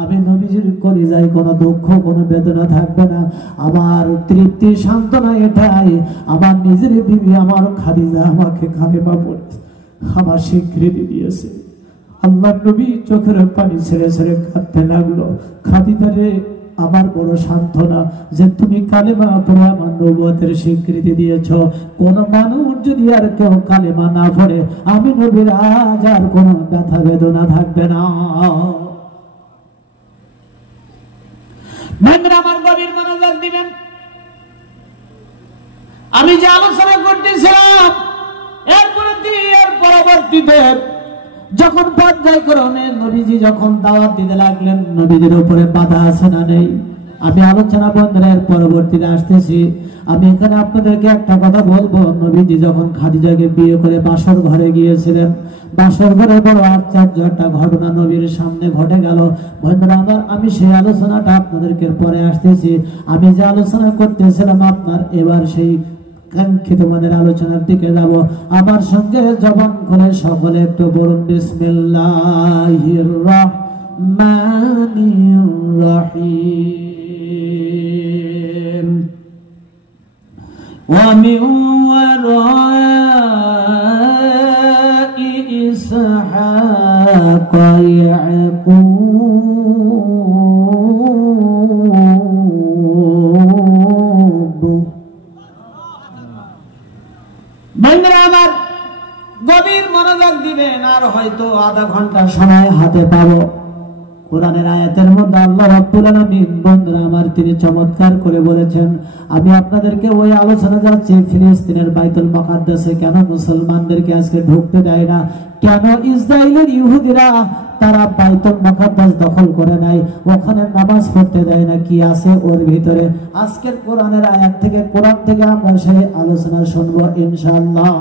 আমি নবীজির কলিজায় কোনো দুঃখ, কোনো বেদনা থাকবে না। আমার তৃপ্তি, সান্ত্বনা এটাই, আমার নিজের বিবি আমার খাদিজা আমাকে কালেমা পড়েছে, আমার স্বীকৃতি দিয়েছে। আল্লাহ নবী চোখের পানি ছেড়ে ছেড়ে কাঁদতে লাগলো। খাদিজা রে, আমার বড় সান্ত্বনা যে তুমি কালেমা পড়ে আমার নবুয়তের স্বীকৃতি দিয়েছ। কোন মানুষ যদি আর কেউ কালেমা না পড়ে, আমি নবীর আজ আর কোনো ব্যথা বেদনা থাকবে না। আমার গভীর মনোযোগ দিবেন। আমি যে আলোচনা করতেছিলাম, এর পরবর্তীতে যখন পর্যায়ক্রমে নবীজি যখন দাওয়াত দিতে লাগলেন, নবীজির উপরে বাধা আছে না নেই? আমি আলোচনা বন্ধের পরবর্তীতে আসতেছি। আমি এখানে আপনাদেরকে একটা কথা বলবো। নবীজি যখন খাদিজাকে বিয়ে করে বাসর ঘরে গিয়েছিলেন, বাসর ঘরে বড় আশ্চর্য একটা ঘটনা নবীর সামনে ঘটে গেল। বন্ধুরা আমার, আমি সেই আলোচনাটা আপনাদেরকে পরে আসতেছি। আমি যে আলোচনা করতেছিলাম আপনার, এবার সেই কাঙ্ক্ষিত মানের আলোচনার দিকে যাব। আমার সঙ্গে জবান খুলে সকলে একটু বলুন, বিসমিল্লাহির রহমানির রহিম। ওয়া মিন ওয়ারাই ইসহাক ইয়াকুব। আমার গভীর মনোযোগ দিবেন, আর হয়তো আধা ঘন্টা সময় হাতে পাবো। কোরআনের আয়াতের মধ্যে আল্লাহ রাব্বুল আলামিন, বন্ধুরা আমার, তিনি চমৎকার করে বলেছেন। আমি আপনাদেরকে ওই আলোচনা যাচ্ছি, ফিলিস্তিনের বাইতুল মুকাদ্দাসে কেন মুসলমানদেরকে আজকে ঢুকতে দেয় না, কেন ইসরায়েলের ইহুদিরা তারা বাইতুল মুকাদ্দাস দখল করে নাই, ওখানে নামাজ পড়তে দেয় না, কি আছে ওর ভিতরে? আজকের কোরআনের আয়াত থেকে, কোরআন থেকে আমরা সেই আলোচনা শুনবো ইনশাআল্লাহ।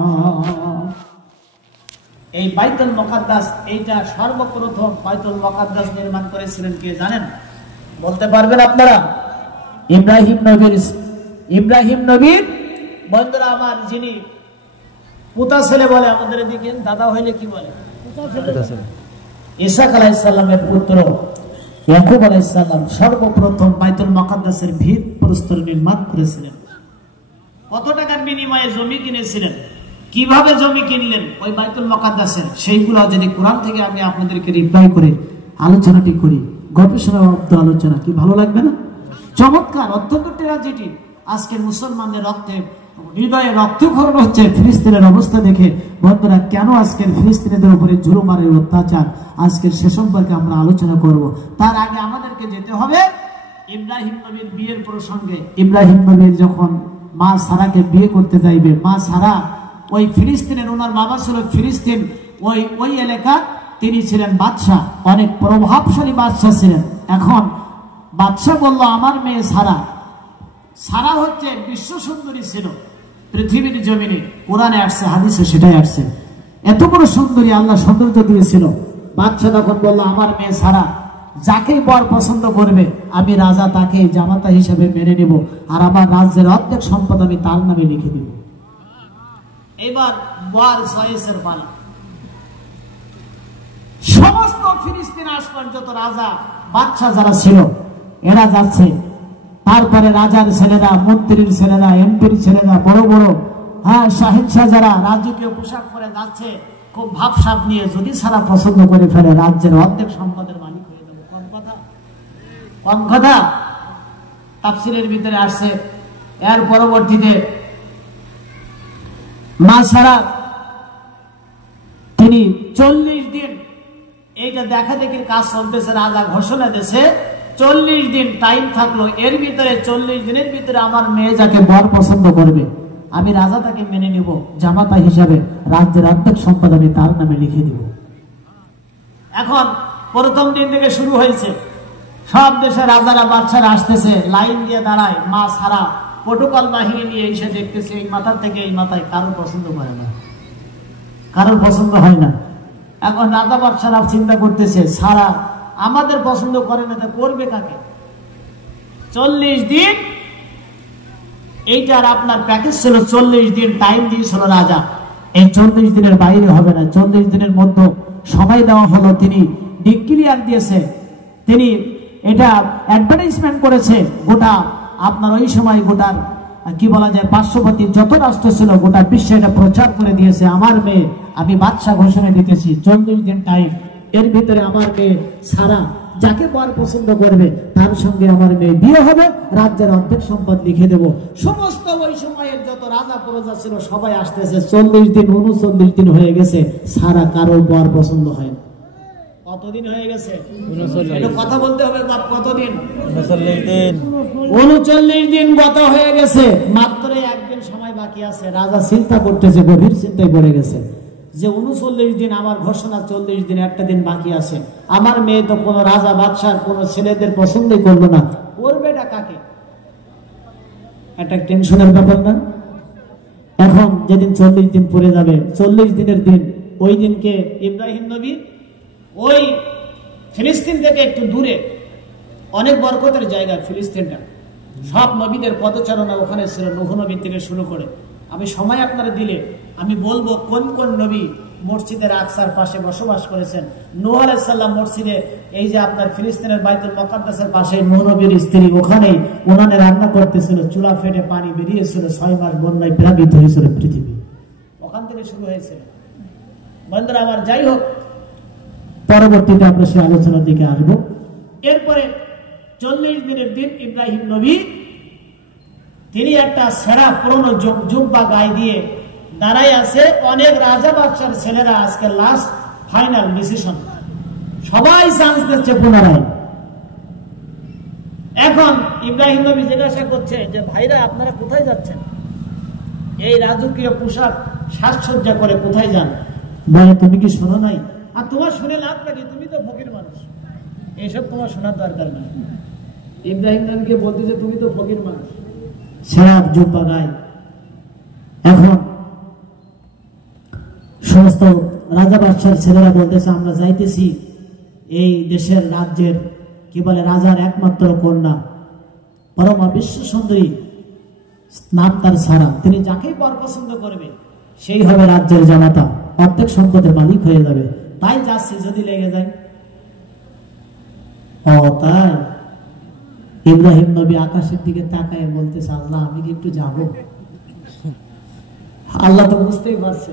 এই বাইতুল মুকাদ্দাস, এইটা সর্বপ্রথম বাইতুল মুকাদ্দাস নির্মাণ করেছিলেন কে জানেন? বলতে পারবেন আপনারা? ইব্রাহিম নবীর বন্ধুরা আমার, যিনি পুতা ছেলে বলে আমাদের এদিকে, দাদা হইলে কি বলে? ঈসা আলাইহিস সালামের পুত্র ইয়াকুব আলাইহিস সালাম সর্বপ্রথম বাইতুল মুকাদ্দাসের ভিত প্রস্তর নির্মাণ করেছিলেন। কত টাকার বিনিময়ে জমি কিনেছিলেন? কিভাবে জমি কিনলেন ওই বাইতুল মুকাদ্দাসের, সেইগুলো যদি কোরআন থেকে আমি আপনাদেরকে রিপ্লাই করে আলোচনাটি করি, গবেষণা আলোচনা, কি ভালো লাগবে না? চমৎকার, অত্যন্ত ট্র্যাজেডি। আজকের মুসলমানদের রক্তে, হৃদয়ে রক্তক্ষরণ হচ্ছে ফিলিস্তিনের অবস্থা দেখে। বন্ধুরা, কেন আজকের ফিলিস্তিনিদের উপরে জুলুমারের অত্যাচার, আজকের সে সম্পর্কে আমরা আলোচনা করব। তার আগে আমাদেরকে যেতে হবে ইব্রাহিম নবীর বিয়ের প্রসঙ্গে। ইব্রাহিম নবীর যখন মা সারাকে বিয়ে করতে যাইবে, মা সারা ওই ফিলিস্তিনের, ওনার বাবা ছিল ফিলিস্তিন, ওই এলাকা তিনি ছিলেন বাদশাহ, অনেক প্রভাবশালী বাদশাহ ছিলেন। এখন বাদশাহ বলল, আমার মেয়ে সারা, সারা হচ্ছে বিশ্ব সুন্দরী ছিল পৃথিবীর জমিনে, কোরআনে আসছে, হাদিসে সেটাই আসছে। এত বড় সুন্দরী আল্লাহ সৌন্দর্য দিয়েছিল। বাদশাহ তখন বলল, আমার মেয়ে সারা যাকেই বর পছন্দ করবে আমি রাজা তাকে জামাতা হিসেবে মেনে নেব, আর আমার রাজ্যের অর্ধেক সম্পদ আমি তার নামে লিখে দিব। এবার বর চয়েসের পালা। সমস্ত ফিলিস্তিন আশপাশ যত রাজা বাদশাহ যারা ছিল এরা যাচ্ছে। তারপরে রাজার ছেলেরা, মন্ত্রীর ছেলেরা, এমপির ছেলেরা, বড় বড় শাহিনশাহ যারা রাজকীয় পোশাক পরে যাচ্ছে, খুব ভাবসাব নিয়ে, যদি সারা পছন্দ করে ফেলে রাজ্যের অর্ধেক সম্পদের মালিক হয়ে যাবে। কম কথা, কম কথা। তাফসীরের ভিতরে আসছে, এর পরবর্তীতে মা সারা তিনি 40 দিন এইটা দেখা দেখির কাজ চলতেছে, রাজা ঘোষণা দিয়েছে 40 দিন টাইম থাকলো, এর ভিতরে 40 দিনের ভিতরে আমার মেয়ে যাকে বর পছন্দ করবে আমি রাজা তাকে মেনে নিব, জামাতা হিসাবে রাজ্যের অর্ধেক সম্পদ আমি তার নামে লিখে দিব। এখন প্রথম দিন থেকে শুরু হয়েছে, সব দেশের রাজারা বাদশারা আসতেছে, লাইন দিয়ে দাঁড়ায়, মা সারা প্রোটোকল বাহিনী নিয়ে এসে দেখতেছে এই মাথার থেকে এই মাথায়, কারোর পছন্দ করে না, কারোর পছন্দ হয় না। এখন রাজা বাদশারা চিন্তা করতেছে, সারা আমাদের পছন্দ করে না, তা করবে কাকে? 40 দিন এইটার আপনার প্যাকেজ ছিল, 40 দিন টাইম দিয়েছিল রাজা। এই 40 দিনের বাইরে হবে না, 40 দিনের মধ্যে সময় দেওয়া হলো। তিনি ডিক্লিয়ার দিয়েছে, তিনি এটা অ্যাডভার্টাইজমেন্ট করেছে গোটা আপনার ওই সময় গোটার কি বলা যায় পার্শ্ববর্তী যত রাষ্ট্র ছিল গোটা বিশ্বে এটা প্রচার করে দিয়েছে, আমার মেয়ে আমি বাদশাহ ঘোষণা দিতেছি, 40 দিন টাইম, এর ভিতরে আমার মেয়ে সারা যাকে বর পছন্দ করবে তার সঙ্গে আমার মেয়ে বিয়ে হবে, রাজ্যের অর্ধেক সম্পদ লিখে দেব। সমস্ত ওই সময়ের যত রাজা প্রজা ছিল সবাই আসতেছে। 40 দিন 39 দিন হয়ে গেছে, সারা কারোর বর পছন্দ হয় না। কতদিন হয়ে গেছে? একটু কথা বলতে হবে, কতদিন? 39 দিন গত হয়ে গেছে, মাত্র একদিন সময় বাকি আছে। রাজা চিন্তা করতেছে, গভীর চিন্তায় পড়ে গেছে যে 39 দিন আমার ঘোষণা, 40 দিন, একটা দিন বাকি আছে। আমার মেয়ে তো কোনো রাজা বাদশাহ কোনো ছেলেদের পছন্দই করলো না, করবে এটা কাকে? একটা টেনশনের ব্যাপার না? এখন যেদিন 40 দিন পরে যাবে, 40 দিনের দিন, ওই দিনকে ইব্রাহিম নবী ওই ফিলিস্তিন থেকে একটু দূরে, অনেক বরকতের জায়গা ফিলিস্তিনটা, সব নবীদের পদচারণা ওখানে ছিল, নূহ নবী থেকে শুরু করে। আমি সময় আপনারা দিলে আমি বলবো কোন কোন নবী মসজিদের আকসার পাশে বসবাস করেছেন। নূহ আলাইহিস সালাম মসজিদে, এই যে আপনার ফিলিস্তিনের বাইতুল মুকাদ্দাসের পাশে নূহ নবীর স্ত্রী ওখানেই উনানে রান্না করতেছিল, চুলা ফেটে পানি বেরিয়েছিল, 6 মাস বন্যায় প্লাবিত হয়েছিল পৃথিবী, ওখান থেকে শুরু হয়েছিল। বন্ধুরা আমার, যাই হোক, পরবর্তীতে আমরা সেই আলোচনার দিকে আসবো। এরপরে 40 দিনের দিন ইব্রাহিম নবী তিনি একটা সেরা পুরনো জুব্বা গায়ে দিয়ে দাঁড়াই আছে। অনেক রাজা বাদশার ছেলেরা আজকে লাস্ট ফাইনাল ডিসিশন, সবাই চান্স দিচ্ছে পুনরায়। এখন ইব্রাহিম নবী জিজ্ঞাসা করছে যে, ভাইরা আপনারা কোথায় যাচ্ছেন? এই রাজকীয় পোশাক সাজসজ্জা করে কোথায় যান? বলে, তুমি কি শোনো নাই? আর তোমার শুনে লাভ নাকি, তুমি তো ফকির মানুষ, এইসব তোমার শোনার দরকার নেই। ইব্রাহিম নবীকে বলতেছে, তুমি তো ফকির মানুষ, সেরা জুব্বা গায়ে। এখন সমস্ত রাজা বাদশার ছেলেরা বলতেছে, আমরা যাইতেছি এই দেশের রাজ্যের কি বলে রাজার একমাত্র কন্যা, পরমা বিশ্ব সুন্দরী, নাম তার সারা, তিনি যাকেই বর পছন্দ করবে সেই হবে রাজ্যের জামাতা, অর্ধেক সম্পদের মালিক হয়ে যাবে, তাই যাচ্ছে, যদি লেগে যায়। ও তাই? ইব্রাহিম নবী আকাশের দিকে তাকায় বলতেছে, আল্লাহ আমি কি একটু যাব? আল্লাহ তো বুঝতেই পারছে,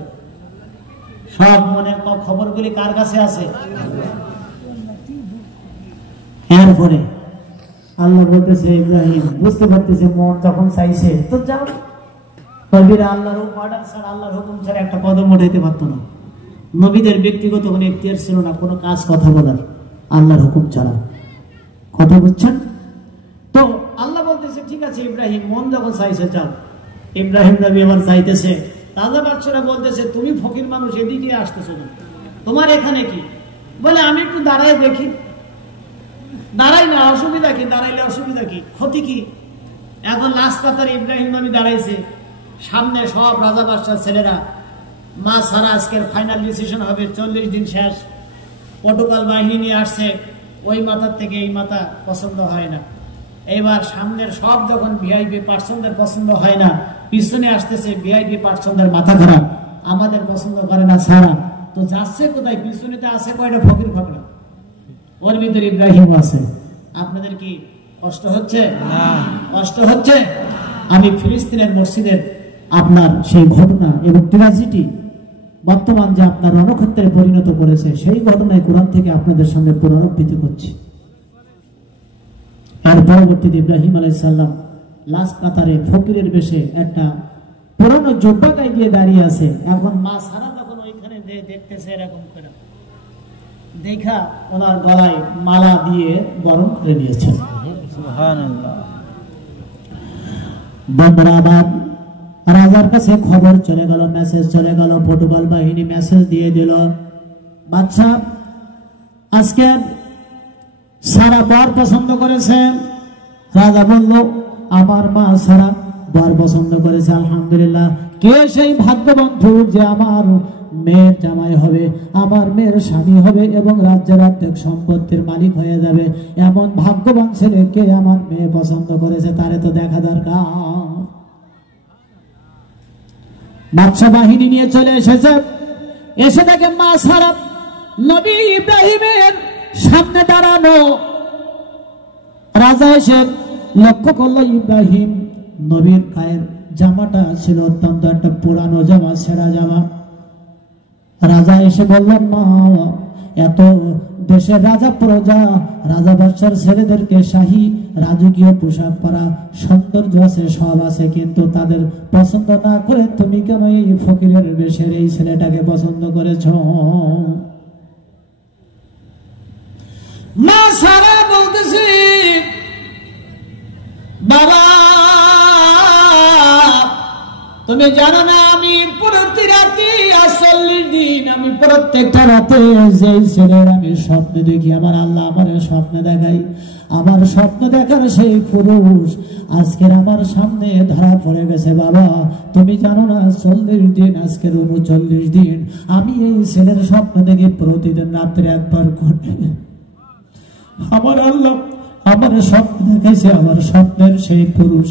সব মনের খবরগুলি কার কাছে আছে। এরপরে আল্লাহ বলতেছে ইব্রাহিম বুঝতে পারতেছে মন যখন চাইছে তো যাও। নবীরা আল্লাহর অর্ডার ছাড়া, আল্লাহর হুকুম ছাড়া একটা কদম উঠাইতে পারতো না। নবীদের ব্যক্তিগত কোনো এখতিয়ার ছিল না কোনো কাজ কথা বলার, আল্লাহর হুকুম ছাড়া। কথা বুঝছেন তো? আল্লাহ বলতেছে ঠিক আছে ইব্রাহিম, মন যখন চাইছে যাও। ইব্রাহিম নবী এবার চাইতেছে, রাজা বাদশারা বলতেছে তুমি ফকির মানুষ এদিকে আসতেছো না, তোমার এখানে কি? বলে আমি একটু দাঁড়ায় দেখি। দাঁড়াই না, অসুবিধা কি? দাঁড়াইলে অসুবিধা কি, ক্ষতি কি? এখন লাস্ট কাতারে ইব্রাহিম নবী দাঁড়াইছে, সামনে সব রাজা বাদশার ছেলেরা। মা সারা আজকের ফাইনাল ডিসিশন হবে, 40 দিন শেষ। পর্তুগাল বাহিনী নিয়ে আসছে, ওই মাথার থেকে এই মাথা পছন্দ হয় না। এবার সামনের সব যখন ভিআইপি পার্সনদের পছন্দ হয় না, পিছনে আসতেছে ভিআইপি পার্সনদের মাথা খারাপ, আমাদের পছন্দ করে না সারা। তো যাচ্ছে কোথায়? পিছনেতে আছে কয়টা ফকির ফকরা, ওর ভিতরে ইব্রাহিম আছে। আপনাদের কি কষ্ট হচ্ছে? কষ্ট হচ্ছে? আমি ফিলিস্তিনের মসজিদের আপনার সেই ঘটনা এবং ট্র্যাজেডি বর্তমান যে আপনার রণক্ষেত্রে পরিণত করেছে, সেই ঘটনায় কোরআন থেকে আপনাদের সামনে পুনরাবৃত্তি করছি। আর পরবর্তীতে ইব্রাহিম আলাইহিস সালাম লাস্ট কাতারে ফকিরের বেশে একটা পুরনো যোদ্ধা গায়ে দিয়ে দাঁড়িয়ে আছে। এখন মা সারা যখন ওইখানে দেখতেছে এরকম করে, দেখা ওনার গলায় মালা দিয়ে বরণ করে নিয়েছে। সুবহানাল্লাহ। বন্ধুরা, আবার রাজার কাছে খবর চলে গেল, মেসেজ চলে গেল, পর্তুগাল বাহিনী মেসেজ দিয়ে দিল, বাচ্চা আজকে সারা বর পছন্দ করেছে। রাজা বলল আমার মা সারা বর পছন্দ করেছে, আলহামদুলিল্লাহ। কে সেই ভাগ্যবন্ধু যে আমার মেয়ের জামাই হবে, আমার মেয়ের স্বামী হবে এবং রাজ্যের অর্ধেক সম্পত্তির মালিক হয়ে যাবে, এমন ভাগ্যবান ছেলে কে আমার মেয়ে পছন্দ করেছে, তারে তো দেখা দরকার। বাদশা বাহিনী নিয়ে চলে এসেছে, এসে দেখে মা সারা নবী ইব্রাহিমের সামনে দাঁড়ানো। রাজা এসে লক্ষ্য করলো ইব্রাহিম নবীর গায়ের জামাটা ছিল অত্যন্ত একটা পুরানো জামা, ছেঁড়া জামা। রাজা এসে বললেন মা, এত দেশের রাজা প্রজা, রাজা বাদশার ছেলেদেরকে শাহী রাজকীয় পোশাক পরা সৌন্দর্য আছে, সব আছে, কিন্তু তাদের পছন্দ না করে তুমি কেন এই ফকিরের বেশের এই ছেলেটাকে পছন্দ করেছ? মা সারা বলতেছি বাবা তুমি জানো না আমি প্রতি রাতে 40 দিন আমি প্রত্যেকটা রাতে যে ছেলের আমি স্বপ্নে দেখি, আমার আল্লাহ আমার স্বপ্নে দেখাই, আমার স্বপ্ন দেখার সেই পুরুষ আজকের আমার সামনে ধরা পড়ে গেছে। বাবা তুমি জানো না 40 দিন, আজকের 39 দিন আমি এই ছেলের স্বপ্ন দেখি প্রতিদিন রাত্রে একবার করে। আমার আল্লাহ আমার স্বপ্ন দেখেছে, আমার স্বপ্নের সেই পুরুষ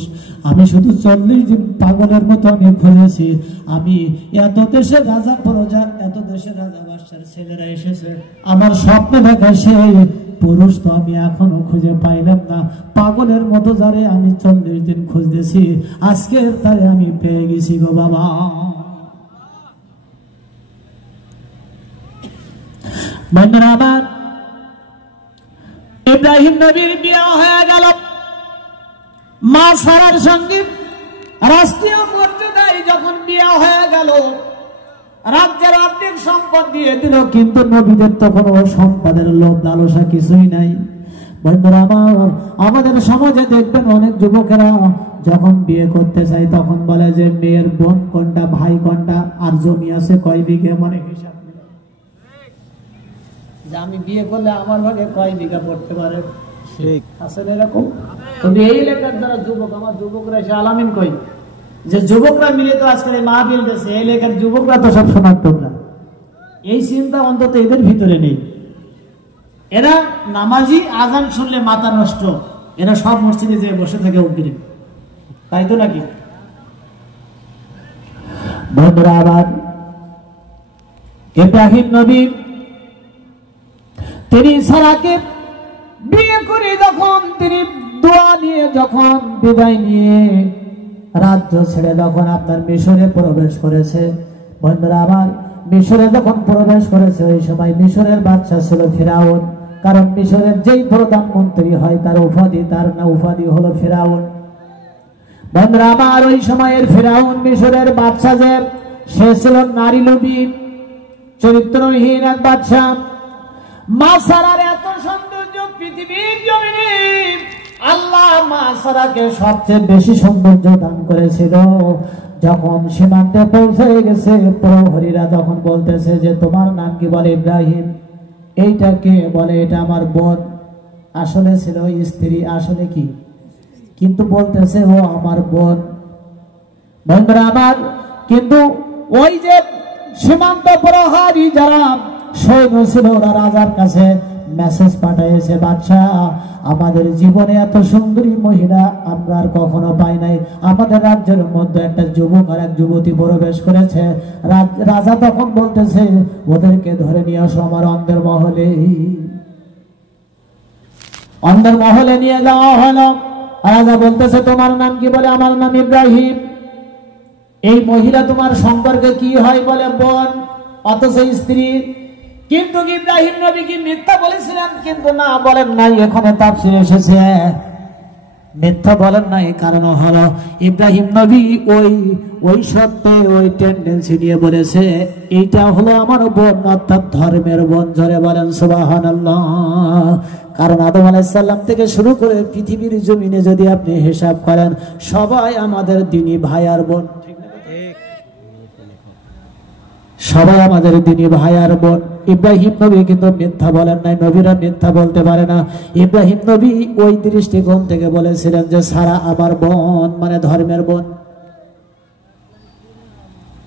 আমি শুধু 40 দিন পাগলের মতো আমি খুঁজেছি। আমি এত দেশে রাজা প্রজা, এত দেশে রাজা বাদশার ছেলেরা এসেছে, আমার স্বপ্ন দেখা সেই পুরুষ তো আমি এখনো খুঁজে পাইলাম না। পাগলের মতো যারে আমি 40 দিন খুঁজতেছি, আজকের তারে আমি পেয়ে গেছি গো বাবা। বন্ধুরা আমার, ইব্রাহিম নবীর বিয়ে হয়ে গেল মা সারার সঙ্গে। রাষ্ট্রীয় মর্যাদায় যখন বিয়ে হয়ে গেল, রাজ্যের অর্ধেক সম্পদ দিয়ে দিল, কিন্তু নবীদের তো কোনো সম্পদের লোভ লালসা কিছুই নাই। বন্ধুরা আমার, আমাদের সমাজে দেখবেন অনেক যুবকেরা যখন বিয়ে করতে চায় তখন বলে যে মেয়ের বোন কোনটা, ভাই কোনটা, আর জমি আছে কয় বিঘে, মানে হিসাব যে আমি বিয়ে করলে আমার ভাগে কয় বিঘা পড়তে পারে। আসলে এরকম তবে এই এলাকার যারা যুবক, আমার যুবকরা এসে আলামিন কই যে যুবকরা মিলে তো আজকাল এই মাহফিল দিয়েছে, এই এলাকার যুবকরা তো সব সোনার টুকরা। এই চিন্তা অন্তত এদের ভিতরে নেই। এরা নামাজি, আজান শুনলে মাথা নষ্ট, এরা সব মসজিদে যেয়ে বসে থাকে উদ্দিনে, তাই তো নাকি? বন্ধুরা আবার ইব্রাহিম নবী তিনি সারাকে বিয়ে করে যখন তিনি দোয়া নিয়ে যখন বিদায় নিয়ে রাজ্য ছেড়ে যখন আপনার মিশরে প্রবেশ করেছে, বন্ধুরা আমার, মিশরে যখন প্রবেশ করেছে ওই সময় মিশরের বাদশা ছিল ফিরাউন। কারণ মিশরের যেই প্রধানমন্ত্রী হয় তার উপাধি হলো ফিরাউন। বন্ধুরা আমার, ওই সময়ের ফিরাউন মিশরের বাদশা যে সে ছিল নারী লোভী, চরিত্রহীন এক বাদশা। মা সারার এত সৌন্দর্য পৃথিবীর জমিনে আল্লাহ মা সারাকে সবচেয়ে বেশি সৌন্দর্য দান করেছিল। যখন সীমান্তে পৌঁছে গেছে, প্রহরীরা যখন বলতেছে যে তোমার নাম কি, বলে ইব্রাহিম। এইটাকে বলে এটা আমার বোন। আসলে ছিল স্ত্রী, আসলে কি, কিন্তু বলতেছে ও আমার বোন। বন্ধুরা আমার, কিন্তু ওই যে সীমান্ত প্রহরী যারা সৈন্য ছিল ওরা রাজার কাছে মেসেজ পাঠিয়েছে, বাদশা আমাদের জীবনে এত সুন্দরী মহিলা আমরা আর কখনো পাই নাই। আমাদের রাজ্যের মধ্যে একটা যুবক আর এক যুবতী প্রবেশ করেছে। রাজা তখন বলতেছে ওদেরকে ধরে নিয়ে আসো আমার অন্দর মহলে। অন্দর মহলে নিয়ে যাওয়া হলো। রাজা বলতেছে তোমার নাম কি, বলে আমার নাম ইব্রাহিম। এই মহিলা তোমার সম্পর্কে কি হয়, বলে বোন, অথচ স্ত্রী। কিন্তু ইব্রাহিম নবী কি মিথ্যা বলেছিলেন? কিন্তু না, বলেন নাই। এখানে তাফসীরে এসেছে মিথ্যা বলেন নাই, কারণ হলো ইব্রাহিম নবী ওই সত্যে ওই টেন্ডেন্সি নিয়ে বলেছে এইটা হলো আমার বোন, অর্থাৎ ধর্মের বোন। জোরে বলেন সুবহানাল্লাহ। কারণ আদম আলাইহিস সালাম থেকে শুরু করে পৃথিবীর জমিনে যদি আপনি হিসাব করেন সবাই আমাদের দিনী ভাই আর বোন, সবাই আমাদের দিনী ভাই আর বোন। ইব্রাহিম নবী কিন্তু মিথ্যা বলেন নাই, নবীরা মিথ্যা বলতে পারে না। ইব্রাহিম নবী ওই দৃষ্টিকোণ থেকে বলেছিলেন যে সারা আমার বোন, মানে ধর্মের বোন।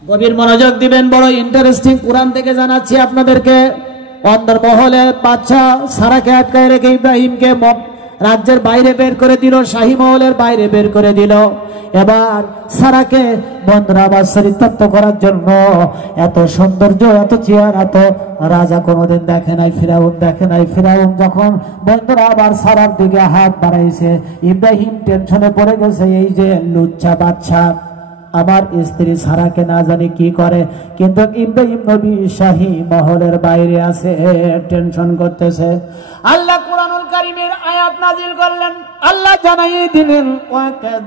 গভীর মনোযোগ দিবেন, বড় ইন্টারেস্টিং। কোরআন থেকে জানাচ্ছি আপনাদেরকে। অন্দর মহলে বাদশা সারাকে আটকায় রেখে ইব্রাহিমকে রাজ্যের বাইরে বের করে দিল, শাহী মহলের বাইরে বের করে দিল। এবার সারাকে বন্ধুরা আবার চরিতার্থ করার জন্য এত সৌন্দর্য, এত চেয়ার, এত রাজা কোনোদিন দেখে নাই, ফিরাউন দেখে নাই। ফিরাউন যখন বন্ধুরা আবার সারার দিকে হাত বাড়াইছে, ইব্রাহিম টেনশনে পড়ে গেছে। এই যে লুচ্চা বাদশা আমার স্ত্রী সারাকে না জানি কি করে, কিন্তু ইব্রাহিম নবী শাহী মহলের বাইরে আছে, টেনশন করতেছে। আল্লাহ কুরআনুল কারীমের আয়াত নাজিল করলেন, আল্লাহ জানাইয়ে দিলেন ওয়াকাযালিকা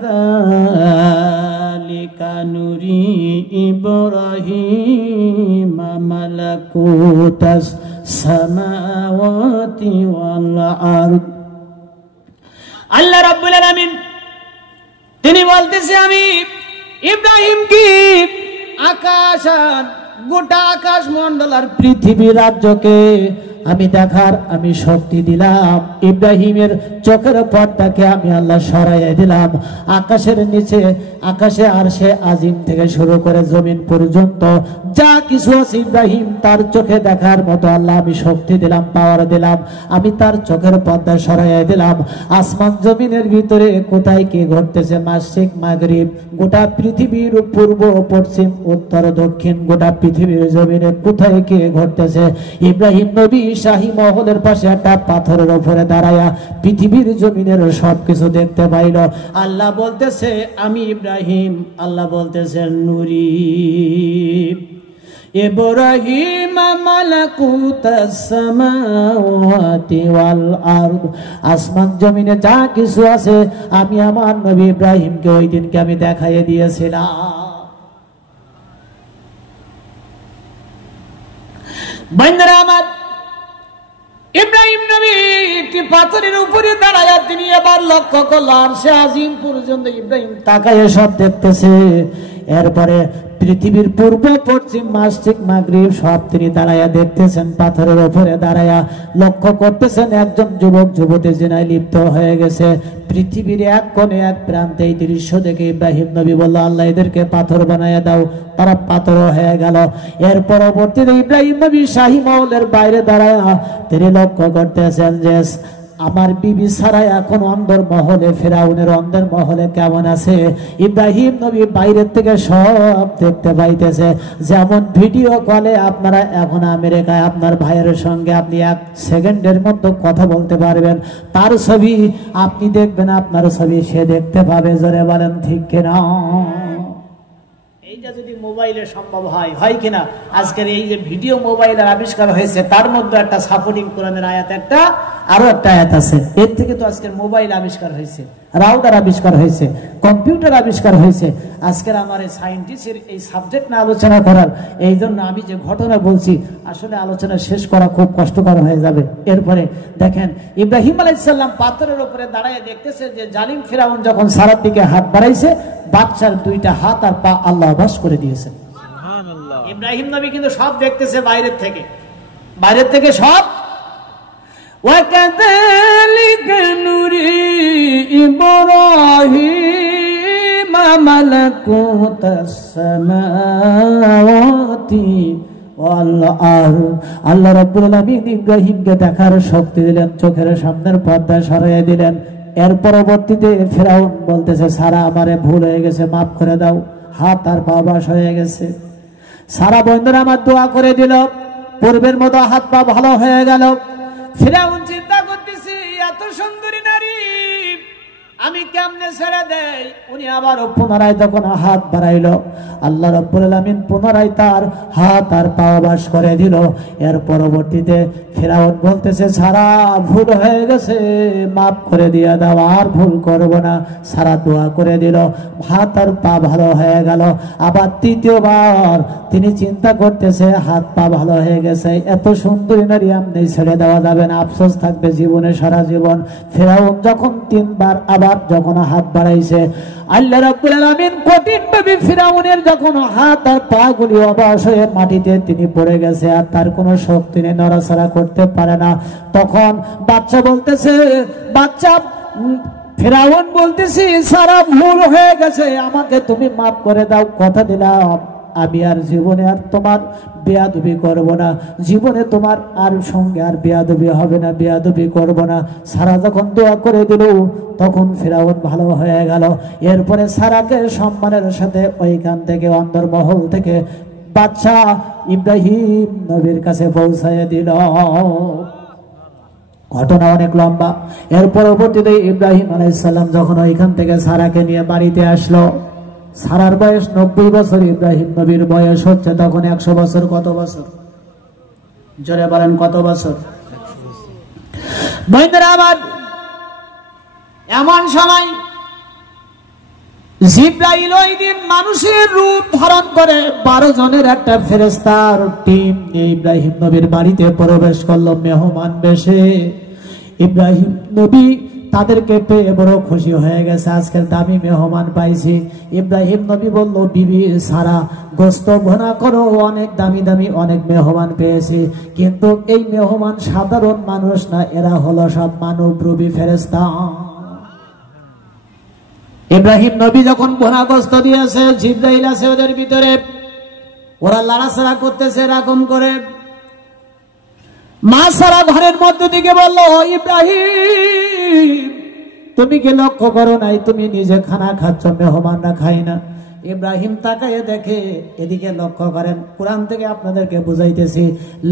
নুরি ইব্রাহিম মালাকুতাস সামাওয়াতি ওয়াল আরদ। আল্লাহ রাব্বুল আলামিন তিনি বলতেছে আমি ইব্রাহিম কি আকাশ, গোটা আকাশ মন্ডল আর পৃথিবী রাজ্যকে আমি দেখার আমি শক্তি দিলাম। ইব্রাহিমের চোখের পর্দাকে আমি আল্লাহ সরাইয়া দিলাম। আকাশের নিচে, আকাশে আরশে আজিম থেকে শুরু করে জমিন পর্যন্ত যা কিছু আছে ইব্রাহিম তার চোখে দেখার মতো আল্লাহ আমি শক্তি দিলাম, পাওয়ার দিলাম। আমি তার চোখের পর্দা সরাইয়া দিলাম। আসমান জমিনের ভিতরে কোথায় কি ঘটতেছে, মাশরিক মাগরিব, গোটা পৃথিবীর পূর্ব পশ্চিম উত্তর দক্ষিণ, গোটা পৃথিবীর জমিনে কোথায় কি ঘটতেছে, ইব্রাহিম নবী শাহী মহলের পাশে একটা পাথরের উপরে দাঁড়ায়া পৃথিবীর জমিনের সবকিছু দেখতে পাইল। আল্লাহ বলতেছে আমি ইব্রাহিম, আল্লাহ বলতেছে নুরি ইব্রাহিম মালাকুতাস সামাওয়াতি ওয়াল আরদ। আসমান জমিনে যা কিছু আছে আমি আমার নবী ইব্রাহিমকে ওই দিনকে আমি দেখাইয়ে দিয়েছিলাম। বন্ধুরা আমার, ইব্রাহিম নবী একটি পাথরের উপরে দাঁড়ায় তিনি এবার লক্ষ্য করল আরশে আজিম পর্যন্ত ইব্রাহিম তাকায় সব দেখতেছে। এরপরে পৃথিবীর পূর্ব পশ্চিম মাশরিক মাগরিব সব তিনি দাঁড়ায়া দেখতেছেন, পাথরের উপরে দাঁড়ায়া লক্ষ্য করতেছেন। একজন যুবক যুবতী জিনায় লিপ্ত হয়ে গেছে পৃথিবীর এক কোণে এক প্রান্তে। এই দৃশ্য দেখে ইব্রাহিম নবী বলল আল্লাহ এদেরকে পাথর বানাইয়া দাও। তারা পাথর হয়ে গেল। এর পরবর্তীতে ইব্রাহিম নবী শাহী মহলের বাইরে দাঁড়ায়া তিনি লক্ষ্য করতেছেন যে আমার বিবি সারা এখন অন্দর মহলে, ফেরাউনের অন্দর মহলে কেমন আছে। ইব্রাহিম নবী বাইরের থেকে সব দেখতে পাইতেছে। যেমন ভিডিও কলে আপনারা এখন আমেরিকায় আপনার ভাইয়ের সঙ্গে আপনি 1 সেকেন্ডের মধ্যে কথা বলতে পারবেন, তার ছবি আপনি দেখবেন, আপনার ছবি সে দেখতে পাবে। জোরে বলেন ঠিক কিনা? এইটা যদি মোবাইলে সম্ভব হয়, হয় কিনা? আজকের এই যে ভিডিও মোবাইলের আবিষ্কার হয়েছে, তার মধ্যে একটা সাপোর্টিং কোরআনের আয়াত, একটা আরো একটা আয়াত আছে। এর থেকে তো আজকের মোবাইল আবিষ্কার হয়েছে, রাউটার আবিষ্কার হয়েছে, কম্পিউটার আবিষ্কার হয়েছে। আজকের আমার এই সায়েন্টিস্টের এই সাবজেক্ট না আলোচনা করার, এই জন্য আমি যে ঘটনা বলছি আসলে আলোচনা শেষ করা খুব কষ্টকর হয়ে যাবে। এরপরে দেখেন, ইব্রাহিম আলাইহিস সালাম পাথরের উপরে দাঁড়ায় দেখতেছে যে জালিম ফিরাউন যখন সারার দিকে হাত বাড়াইছে, বাচ্চার 2টা হাত আর পা আল্লাহ বাস করে দিয়েছে। সুবহানাল্লাহ। ইব্রাহিম নবী কিন্তু সব দেখতেছে বাইরের থেকে সব। وَكَذَلِكَ نُرِي إِبْرَاهِيمَ مَلَكُوتَ السَّمَاوَاتِ وَالْأَرْضِ। আল্লাহ রাব্বুল আলামিন ইব্রাহিমকে দেখার শক্তি দিলেন, চোখের সামনের পর্দা সরাইয়া দিলেন। এর পরবর্তীতে ফেরাউন বলতেছে, সারা আমারে ভুল হয়ে গেছে, মাফ করে দাও। হাত আর পা বাস হয়ে গেছে। সারা বন্ধুরা আমার দোয়া করে দিল, পূর্বের মতো হাত পা ভালো হয়ে গেল। ফিরাউন চিন্তা করতেছে, এত সুন্দরী নারী আমি কেমনে ছেড়ে দেই। উনি আবার পুনরায় যখন হাত বাড়াইল, আল্লাহ রাব্বুল আলামিন পুনরায় তার হাত আর পা বাস করে দিল। এর পরবর্তীতে ফিরাউন বলতেছে, সারা ভুল হয়ে গেছে, মাফ করে দিয়ে দাও, আর ভুল করব না। সারা দোয়া করে দিল, হাত আর পা ভালো হয়ে গেল। আবার তৃতীয়বার তিনি চিন্তা করতেছে, হাত পা ভালো হয়ে গেছে, এত সুন্দরী নারী আপনি ছেড়ে দেওয়া যাবে না, আফসোস থাকবে জীবনে সারা জীবন। ফিরাউন যখন 3বার আবার যখন হাত বাড়াইছে, আল্লাহ রাব্বুল আলামিন কঠিন ভাবে ফিরাউনের যখন হাত আর পা গুলি অবশ হয়ে মাটিতে তিনি পড়ে গেছে, আর তার কোনো শক্তি নেই, নড়াচড়া করতে পারে না। তখন বাচ্চা বলতেছে, ফিরাউন বলতেছে, সারা ভুল হয়ে গেছে, আমাকে তুমি মাফ করে দাও, কথা দিলাম আমি আর জীবনে আর তোমার বেয়াদবি করব না, জীবনে তোমার আর সঙ্গে আর বেয়াদবি হবে না, বেয়াদবি করব না। সারা যখন দোয়া করে দিল, তখন ফিরাউন ভালো হয়ে গেল। এরপরে সারাকে সম্মানের সাথে ওইখান থেকে অন্দরমহল থেকে বাদশা ইব্রাহিম নবীর কাছে পৌঁছায় দিল। ঘটনা অনেক লম্বা। এর পরবর্তীতে ইব্রাহিম আলাইহিস সালাম যখন ওইখান থেকে সারাকে নিয়ে বাড়িতে আসলো, সারার বয়স 90 বছর, ইব্রাহিম নবীর বয়স হচ্ছে তখন 100 বছর। কত বছর? জোরে বলেন কত বছর? বন্ধুরা আমার, এমন সময় জিবরাইল ওই দিন মানুষের রূপ ধারণ করে 12 জনের একটা ফেরেশতার টিম নিয়ে ইব্রাহিম নবীর বাড়িতে প্রবেশ করলো মেহমান বেশে। ইব্রাহিম নবী তাদেরকে পেয়ে বড় খুশি হয়ে গেছে, আজকের দামি মেহমান পাইছি। ইব্রাহিম নবী বলল, বিবি সারা গোস্ত ভুনা করো, অনেক দামি দামি অনেক মেহমান পেয়েছি, কিন্তু এই মেহমান সাধারণ মানুষ না, এরা হলো সব মানবরূপী ফেরেশতা। ইব্রাহিম নবী যখন ভুনা গোস্ত দিয়েছে, জিবরাইল আছে ওদের ভিতরে, ওরা লাড়াচাড়া করতেছে এরকম করে। মা সারা ঘরের মধ্যে দিকে বলল, ইব্রাহিম তুমি কি লক্ষ্য করো নাই, তুমি নিজে খানা খাচ্ছ, মেহমানরা খাই না। ইব্রাহিম তাকায় দেখে, এদিকে লক্ষ্য করেন, কোরআন থেকে আপনাদেরকে বুঝাইতেছি,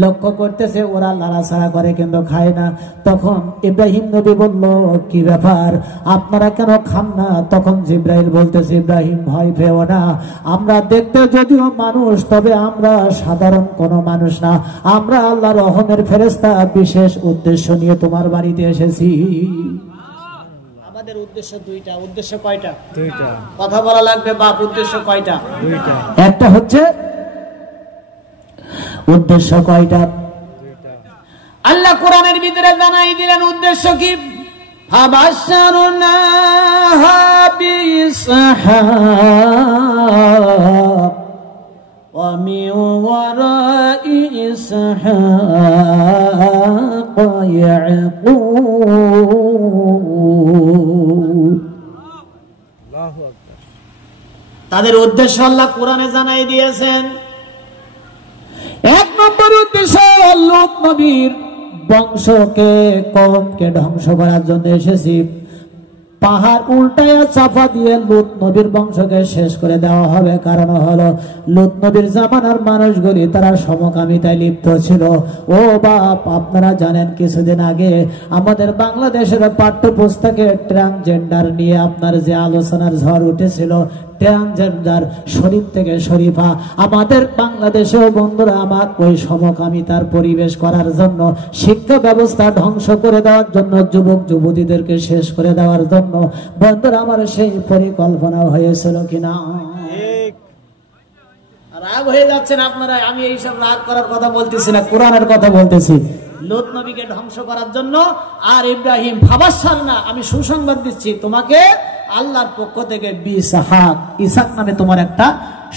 লক্ষ্য করতেছে ওরা লাড়াচাড়া করে কিন্তু খায় না। তখন ইব্রাহিম নবী বলল, কি ব্যাপার, আপনারা কেন খান না? তখন জিবরাইল বলতেছে, ইব্রাহিম ভয় পেও না, আমরা দেখতে যদিও মানুষ, তবে আমরা সাধারণ কোনো মানুষ না, আমরা আল্লাহর রহমের ফেরেশতা, বিশেষ উদ্দেশ্য নিয়ে তোমার বাড়িতে এসেছি। আমাদের উদ্দেশ্য দুইটা। উদ্দেশ্য কয়টা? দুইটা। কথা বলা লাগবে বাপ, উদ্দেশ্য কয়টা? দুইটা। একটা হচ্ছে উদ্দেশ্য কয়টা? দুইটা। আল্লাহ কোরআনের ভিতরে জানাই দিলেন উদ্দেশ্য কি। ফাবাশশারনাহা বিইসহাক ওয়া মিন ওয়ারাই ইসহাক ইয়াকুব। তাদের উদ্দেশ্য আল্লাহ কোরআনে জানাই দিয়েছেন। 1 নম্বর উদ্দেশ্য, লূত নবীর বংশকে কওমকে ধ্বংস করার জন্য এসেছি। পাহাড় উল্টায়া চাপা দিয়ে লূত নবীর বংশকে শেষ করে দেওয়া হবে। কারণ হলো লূত নবীর জামানার মানুষগুলি তারা সমকামিতায় লিপ্ত ছিল। ও বাপ, আপনারা জানেন কিছুদিন আগে আমাদের বাংলাদেশের পাঠ্যপুস্তকে ট্রান্সজেন্ডার নিয়ে আপনার যে আলোচনার ঝড় উঠেছিল, ট্রান্সজেন্ডার শরীফ থেকে শরীফা, আমাদের বাংলাদেশেও বন্ধুরা আমার ওই সমকামিতার পরিবেশ করার জন্য, শিক্ষা ব্যবস্থা ধ্বংস করে দেওয়ার জন্য, যুবক যুবতীদেরকে শেষ করে দেওয়ার জন্য বন্ধুরা আমার সেই পরিকল্পনা হয়েছিল কিনা? রাগ হয়ে যাচ্ছেন আপনারা, আমি এইসব রাগ করার কথা বলতেছি না, কোরআনের কথা বলতেছি। লূত নবীকে ধ্বংস করার জন্য। আর ইব্রাহিম ভাবাসার না, আমি সুসংবাদ দিচ্ছি তোমাকে আল্লাহর পক্ষ থেকে ইসাক নামে তোমার একটা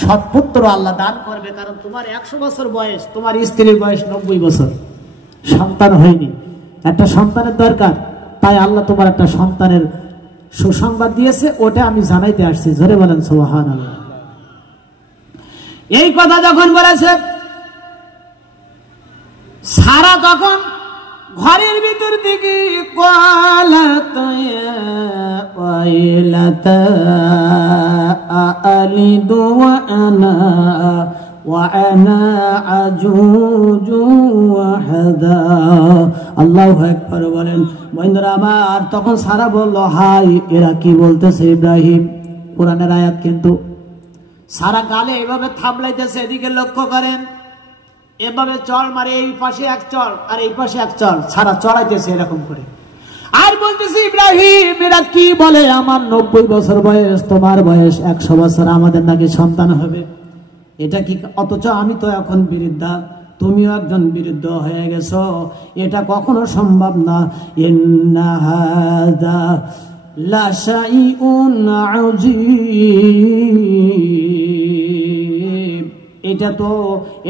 সৎপুত্র আল্লাহ দান করবে। কারণ তোমার 100 বছর বয়স, তোমার স্ত্রীর বয়স 90 বছর, সন্তান হয়নি, একটা সন্তানের দরকার। তাই আল্লাহ তোমার একটা সন্তানের সুসংবাদ দিয়েছে, ওটা আমি জানাইতে আসছি। জোরে বলেন সুবহানাল্লাহ। এই কথা যখন বলেছে সারা, তখন ঘরের ভিতর দিকে আল্লাহু আকবার বলেন বন্ধুরা আমার। তখন সারা বলল, হাই এরা কি বলতেছে ইব্রাহিম? কোরআনের আয়াত কিন্তু। সারা গালে এইভাবে থাবলাইতেছে, এদিকে লক্ষ্য করেন, এভাবে চল মারে, এই পাশে এক চল আর এই পাশে এক চল, সারা চড়াইতেছে এরকম করে। আর বলতেছে ইব্রাহিম এরা কি বলে, আমার 90 বছর বয়স, তোমার বয়স 100 বছর, আমাদের নাকি সন্তান হবে। এটা কি? অথচ আমি তো এখন বৃদ্ধা, তুমিও একজন বৃদ্ধ হয়ে গেছো, এটা কখনো সম্ভব না। ইন্না হাযা লা শাইউন আযীব,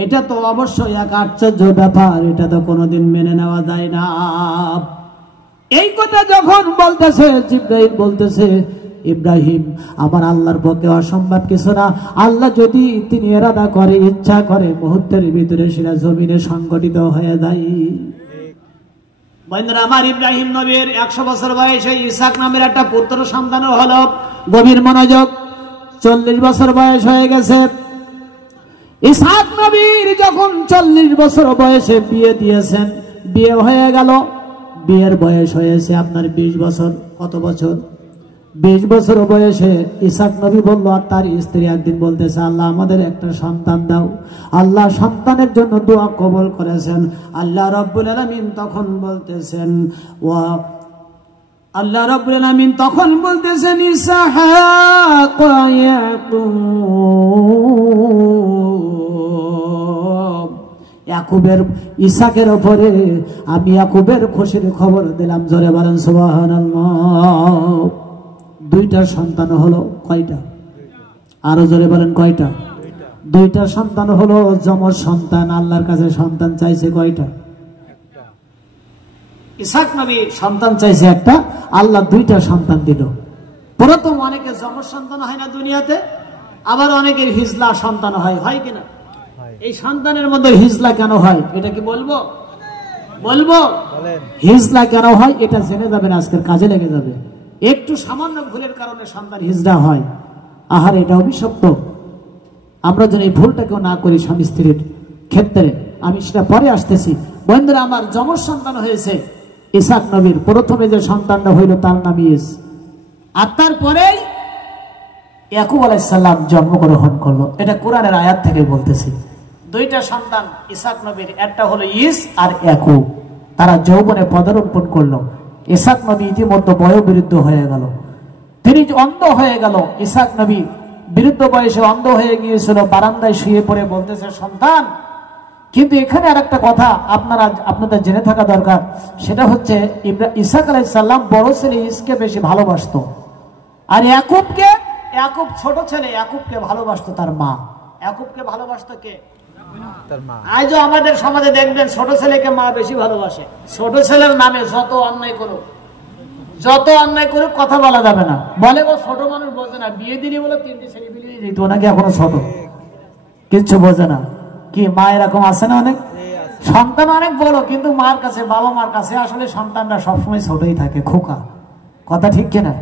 এটা তো অবশ্যই এক আশ্চর্য ব্যাপার, এটা তো কোনোদিন মেনে নেওয়া যায় না। এই কথা যখন বলতেছে জিবরাইল বলতেছে, ইব্রাহিম আমার আল্লাহর পক্ষে অসম্ভব কিছু না। আল্লাহ যদি তিনি ইরাদা করে, ইচ্ছা করে, মুহূর্তের ভিতরে সেটা জমিনে সংগঠিত হয়ে যায়। বন্ধুরা আমার, ইব্রাহিম নবীর 100 বছর বয়সে ইসাক নামের একটা পুত্র সন্তান হলো। গভীর মনোযোগ, 40 বছর বয়স হয়ে গেছে। ইসাক নবীর যখন 40 বছর বয়সে বিয়ে দিয়েছেন, বিয়ে হয়ে গেল, বিয়ের বয়স হয়েছে আপনার 20 বছর। কত বছর? 20 বছর বয়সে ইসাক নবী বলল, আর তার স্ত্রী একদিন বলতেছে, আল্লাহ আমাদের একটা সন্তান দাও। আল্লাহ সন্তানের জন্য দোয়া কবুল করেছেন। আল্লাহ রাব্বুল আলামিন তখন বলতেছেন, আল্লাহ রাব্বুল আলামিন তখন বলতেছেন, ইসহাক ওয়া ইয়াকুব, ইয়াকুবের, ইসাকের উপরে আমি ইয়াকুবের খুশির খবর দিলাম। জোরে বলেন সুবহানাল্লাহ। 2টা সন্তান হলো। কয়টা? আরো জোরে বলেন কয়টা? 2টা সন্তান হলো, যমজ সন্তান। আল্লাহর কাছে সন্তান চাইছে কয়টা? ইসাক নবী সন্তান চাইছে একটা, আল্লাহ 2টা সন্তান দিল। প্রথম অনেকের যমজ সন্তান হয় না দুনিয়াতে, আবার অনেকের হিজলা সন্তান হয়, হয় কিনা? এই সন্তানের মধ্যে হিজলা কেন হয় এটা কি বলবো? হিজলা কেন হয় এটা জেনে যাবেন, আজকের কাজে লেগে যাবে। একটু সামান্য ভুলের কারণে সন্তান হিজলা হয়, আহার এটা অভিশপ্ত। আমরা যেন এই ভুলটা কেউ না করি স্বামী স্ত্রীর ক্ষেত্রে, আমি সেটা পরে আসতেছি। বন্ধুরা আমার, যমজ সন্তান হয়েছে ইসাক নবীর। প্রথমে যে সন্তানটা হইল তার নাম ইস, আর তারপরেই ইয়াকুব আলাইহিস সালাম জন্মগ্রহণ করলো। এটা কোরআনের আয়াত থেকে বলতেছি। 2টা সন্তান ইসাক নবীর, একটা হলো ইস আর ইয়াকুব। তারা যৌবনে পদার্পণ করলো। ইসাক নবী ইতিমধ্যে বয়োবৃদ্ধ হয়ে গেল, তিনি অন্ধ হয়ে গেল। ইসাক নবী বৃদ্ধ বয়সে অন্ধ হয়ে গিয়েছিল, বারান্দায় শুয়ে পড়ে বলতেছে, সন্তান। কিন্তু এখানে আর একটা কথা আপনাদের জেনে থাকা দরকার, সেটা হচ্ছে ইসাক আলাইহিস সালাম বড় ছেলে ইসকে বেশি ভালোবাসতো, আর ইয়াকুব ছোট ছেলে ইয়াকুবকে ভালোবাসতো তার মা। ইয়াকুবকে ভালোবাসতো কে? আজও আমাদের সমাজে দেখবেন ছোট ছেলেকে মা বেশি ভালোবাসে। ছোট ছেলের নামে যত অন্যায় করুক কথা বলা যাবে না। বলে ও ছোট মানুষ, বোঝে না, বিয়ে দিলি বলে 3টে ছেলে বিয়ে দিত, নাকি এখনো ছোট, কিচ্ছু বোঝে না। কি মা এরকম আছে না? অনেক সন্তান অনেক বড়, কিন্তু মার কাছে, বাবা মার কাছে আসলে সন্তানরা সবসময় ছোটই থাকে, খোকা। কথা ঠিক কিনা?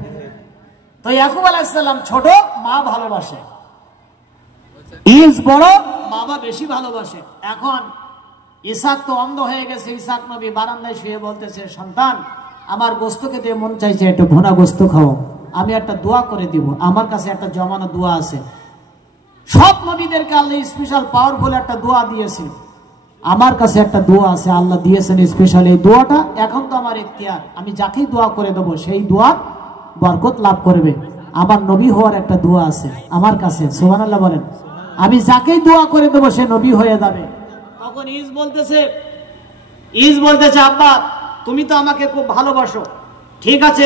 তো ইয়াকুব আলাইহিস সালাম ছোট, মা ভালোবাসে। ইস বড়, বাবা বেশি ভালোবাসে। এখন ইসাক তো অন্ধ হয়ে গেছে। ইসাক নবী বারান্দায় শুয়ে বলতেছে, সন্তান আমার গোস্ত খেতে মন চাইছে, একটু ভুনা গোস্ত খাও, আমি একটা দোয়া করে দিব। আমার কাছে একটা জমানো দোয়া আছে। সব নবীদেরকে আল্লাহ স্পেশাল পাওয়ারফুল একটা দোয়া দিয়েছিল। আমার কাছে একটা দোয়া আছে, আল্লাহ দিয়েছেন স্পেশাল। এই দোয়াটা এখন তো আমার ইখতিয়ার, আমি যাকেই দোয়া করে দেবো সেই দোয়া বরকত লাভ করবে। আমার নবী হওয়ার একটা দোয়া আছে আমার কাছে, সুবহানাল্লাহ বলেন। আমি যাকেই দোয়া করে দেবো সে নবী হয়ে যাবে। তখন ইস বলতেছে আব্বা তুমি তো আমাকে খুব ভালোবাসো, ঠিক আছে,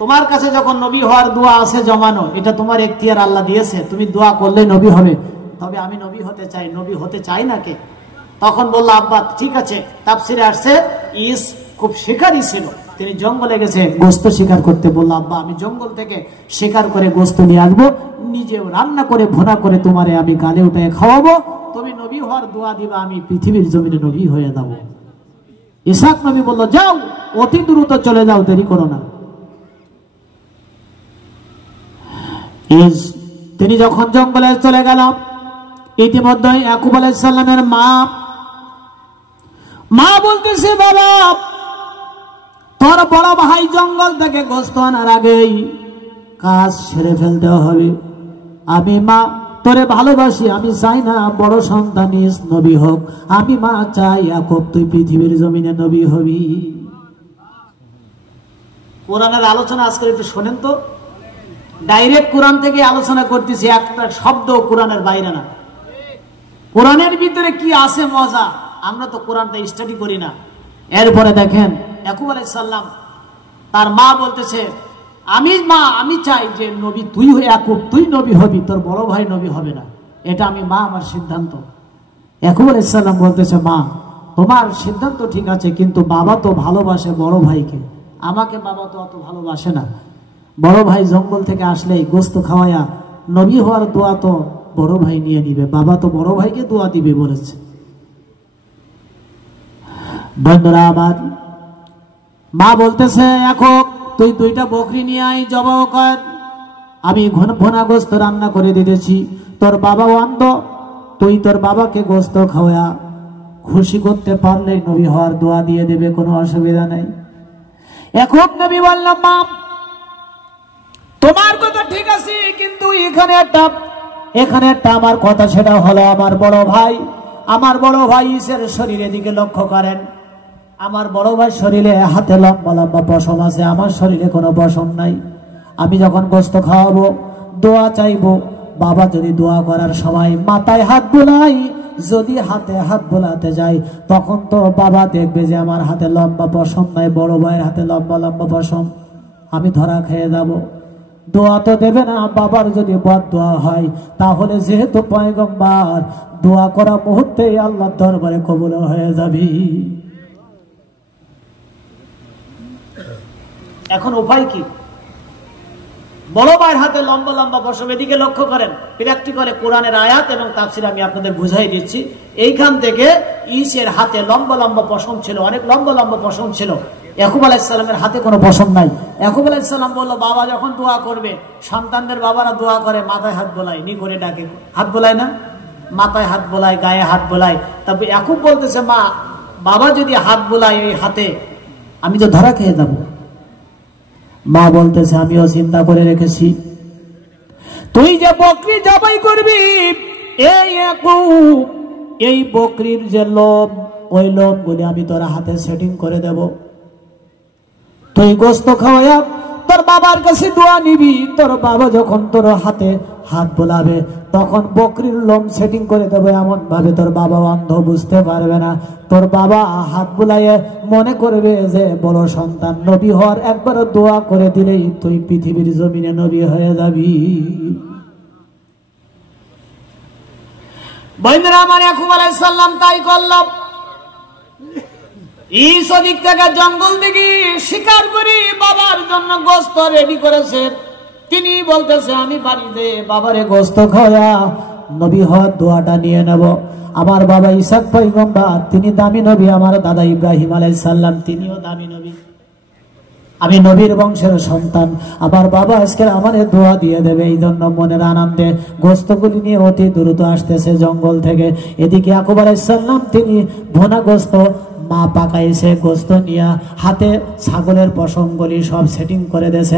তোমার কাছে যখন নবী হওয়ার দোয়া আছে জমানো, এটা তোমার ইখতিয়ার, আল্লাহ দিয়েছে, তুমি দোয়া করলে নবী হবে। তবে আমি নবী হতে চাই, নবী হতে চাই না কে? তখন বললো আব্বা ঠিক আছে। তাফসিরে আসছে ইস খুব শিকারী ছিল, তিনি জঙ্গলে গেছে গোস্ত শিকার করতে। বললো আব্বা আমি জঙ্গল থেকে শিকার করে গোস্ত নিয়ে আসবো, নিজেও রান্না করে ভুনা করে তোমারে আমি গালে উঠে খাওয়াবো, তুমি নবী হওয়ার দোয়া দিবা, আমি পৃথিবীর জমিনে নবী হয়ে যাব। ইসহাক নবী বললো যাও, অতি দ্রুত চলে যাও, দেরি করো না। তিনি যখন জঙ্গলে চলে গেল, ইতিমধ্যে ইয়াকুব আলাইহিস সালামের মা বলতেছে বাবা তোর বড় ভাই জঙ্গল থেকে গোস্ত আনার আগেই কাজ সেরে ফেলতে হবে। আমি মা তোরে ভালোবাসি, আমি চাই না বড় সন্তান নবী হোক, আমি মা চাই ইয়াকুব তুই পৃথিবীর জমিনে নবী হবি। কোরআনের আলোচনা আজকে একটু শোনেন তো, ডাইরেক্ট কোরআন থেকে আলোচনা করতেছি, একটা শব্দ কোরআনের বাইরে না। কোরআনের ভিতরে কি আছে মজা, আমরা তো কোরআনটা স্টাডি করি না। এরপরে দেখেন ইয়াকুব আলাইহিস সালাম তার মা বলতেছে আমি চাই যে নবী তুই ইয়াকুব তুই নবী হবি, তোর বড় ভাই নবী হবে না, এটা আমি মা আমার সিদ্ধান্ত। ইয়াকুব আলাইহিস সালাম বলতেছে মা তোমার সিদ্ধান্ত ঠিক আছে, কিন্তু বাবা তো ভালোবাসে বড় ভাইকে, আমাকে বাবা তো অত ভালোবাসে না। বড় ভাই জঙ্গল থেকে আসলেই গোস্ত খাওয়ায়া নবী হওয়ার দোয়া তো বড় ভাই নিয়ে নিবে, বাবা তো বড় ভাইকে দোয়া দিবে বলেছে। বন্ধুরা আমার, মা বলতেছে এখন তুই 2টা বকরি নিয়ে আয়, জবাই কর, আমি ভুনা গোস্ত রান্না করে দিতেছি। তোর বাবা অন্ধ, তুই তোর বাবাকে গোস্ত খাওয়া খুশি করতে পারলে নবী হওয়ার দোয়া দিয়ে দেবে, কোনো অসুবিধা নেই। এখন নবী বললাম মা তোমার কথা ঠিক আছে, কিন্তু এখানে একটা আমার কথা, সেটা হলো আমার বড় ভাই ইসের শরীরের দিকে লক্ষ্য করেন। আমার বড় ভাই শরীরে হাতে লম্বা লম্বা পশম আছে, আমার শরীরে কোনো পশম নাই। আমি যখন গোস্ত খাওয়াবো দোয়া চাইবো, বাবা যদি দোয়া করার সময় মাথায় হাত বোলাই, যদি হাতে হাত বোলাতে যাই তখন তো বাবা দেখবে যে আমার হাতে লম্বা পশম নাই, বড় ভাইয়ের হাতে লম্বা লম্বা পশম, আমি ধরা খেয়ে যাব। দোয়া তো দেবে না, বাবার যদি বদ দোয়া হয় তাহলে যেহেতু পয়গম্বর দোয়া করা মুহূর্তেই আল্লাহর দরবারে কবুল হয়ে যাবে। এখন উপায় কি? বড় ভাইয়ের হাতে লম্বা লম্বা পশম, এদিকে লক্ষ্য করেন, প্র্যাকটিক্যালি কোরআনের আয়াত এবং তাফসীর আমি আপনাদের বুঝাই দিচ্ছি। এইখান থেকে ইসের হাতে লম্বা লম্বা পশম ছিল, অনেক লম্বা লম্বা পশম ছিল। ইয়াকুব আলাইহিস সালামের হাতে কোনো পশম নাই। ইয়াকুব আলাইহিস সালাম বললো বাবা যখন দোয়া করবে, সন্তানদের বাবারা দোয়া করে মাথায় হাত বোলায়, নি করে ডাকে, হাত বোলায় না, মাথায় হাত বোলায়, গায়ে হাত বোলায়। তবে ইয়াকুব বলতেছে মা বাবা যদি হাত বোলায় এই হাতে, আমি তো ধরা খেয়ে যাবো। মা বলতেছে আমিও চিন্তা করে রেখেছি, তুই যে বকরি জবাই করবি এই বকরির যে লোম, ওই লোম গুলি আমি তোর হাতে সেটিং করে দেব। তুই গোস্ত খাওয়া তোর বাবার কাছে দোয়া নিবি, তোর বাবা যখন তোর হাতে হাত বোলাবে তখন বকরির লোম সেটিং করে দেবে এমন ভাবে তোর বাবা অন্ধ বুঝতে পারবে না। তোর বাবা হাত বুলাইয়ে মনে করবে যে বড় সন্তান, নবী হওয়ার একবার দোয়া করে দিলেই তুই পৃথিবীর জমিনে নবী হয়ে যাবি। বন্ধুরা আমার, ইয়াকুব আলাইহিস সালাম তাই করলাম। দিক থেকে জঙ্গল থেকে শিকার করে বাবার জন্য গোস্ত রেডি করেছে। তিনি বলতেছে আমি বাড়িতে বাবারে গোস্ত খাওয়া নবী হওয়ার দোয়াটা নিয়ে নেব। আমার বাবা ইসাক পয়গম্বর তিনি দামি নবী, আমার দাদা ইব্রাহিম আলাইহিস সালাম তিনিও দামি নবী, আমি নবীর বংশের সন্তান। আমার বাবা আজকে আমার দোয়া দিয়ে দেবে, এই জন্য মনের আনন্দে গোস্তগুলি নিয়ে অতি দ্রুত আসতেছে জঙ্গল থেকে। এদিকে ইয়াকুব আলাইহিস সালাম তিনি ভুনা গোস্ত মা পাকাইছে, গোস্ত নিয়ে হাতে ছাগলের পশমগুলি সব সেটিং করে দিয়েছে।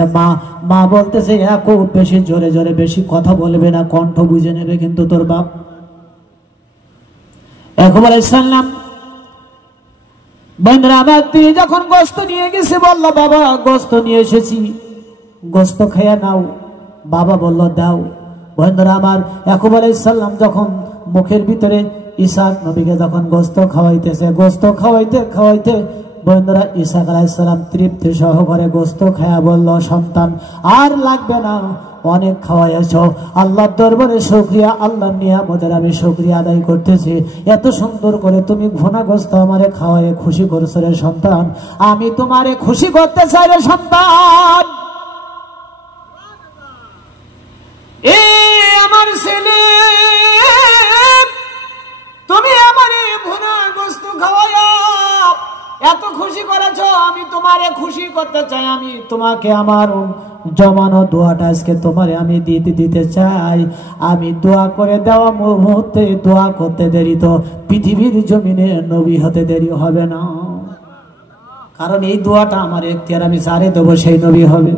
মা বলতেছে ইয়াকুব বেশি জোরে জোরে বেশি কথা বলবে না, কণ্ঠ বুঝে নেবে কিন্তু তোর বাপ। ইয়াকুব আলাইহিস সালাম বন্ধুরা আমার তিনি যখন গোস্ত নিয়ে গেছে, বললো বাবা গোস্ত নিয়ে এসেছি, গোস্ত খেয়ে নাও। বাবা বলল দাও। বন্ধুরা আমার ইয়াকুব আলাইহিস সালাম যখন মুখের ভিতরে ইসাক নবীকে যখন গোস্ত খাওয়াইতেছে, গোস্ত খাওয়াইতে খাওয়াইতে বন্ধুরা ইসাক আলাইহিস সালাম তৃপ্তি সহকারে গোস্ত খায়া বলল সন্তান আর লাগবে না, অনেক খাওয়াইছো, আল্লাহর দরবারে শুকরিয়া, আল্লাহর নিয়ামতের আমি শুকরিয়া আদায় করতেছি। এত সুন্দর করে তুমি ভুনা গোস্ত আমারে খাওয়ায়ে খুশি করছো রে সন্তান, আমি তোমারে খুশি করতে চাই রে সন্তান। এ আমার ছেলে তুমি আমারে ভুনা গোস্ত খাওয়ায়া এত খুশি করেছো, আমি তোমারে খুশি করতে চাই, আমি তোমাকে আমার জমানো দোয়াটা আজকে তোমারে আমি দিতে চাই। আমি দোয়া করে দেওয়া মুহূর্তে দোয়া করতে দেরি তো পৃথিবীর জমিনে নবী হতে দেরি হবে না, কারণ এই দোয়াটা আমার এখতিয়ার, আমি যারে দেবো সেই নবী হবে।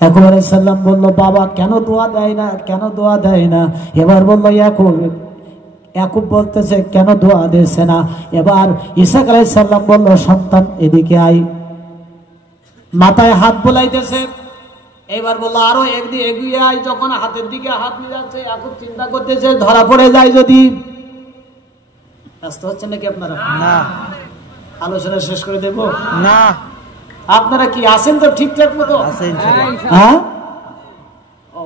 ইয়াকুব আলাইহিস সালাম বলল বাবা কেন দোয়া দেয় না, কেন দোয়া দেয় না? এবার বললো ইয়াকুব বলতেছে কেন দোয়া দিচ্ছে না? এবার ইসাক আলাইহিস সালাম বলল সন্তান এদিকে আয়, মাথায় হাত বোলাইতেছে। এবার বললো আরো একদিকে এগিয়ে আয়, যখন হাতের দিকে হাত মিলাচ্ছে ইয়াকুব চিন্তা করতেছে ধরা পড়ে যায় যদি। ব্যস্ত হচ্ছেন নাকি আপনারা? না, আলোচনা শেষ করে দেব না। আপনারা কি আছেন তো ঠিকঠাক মতো? হ্যাঁ,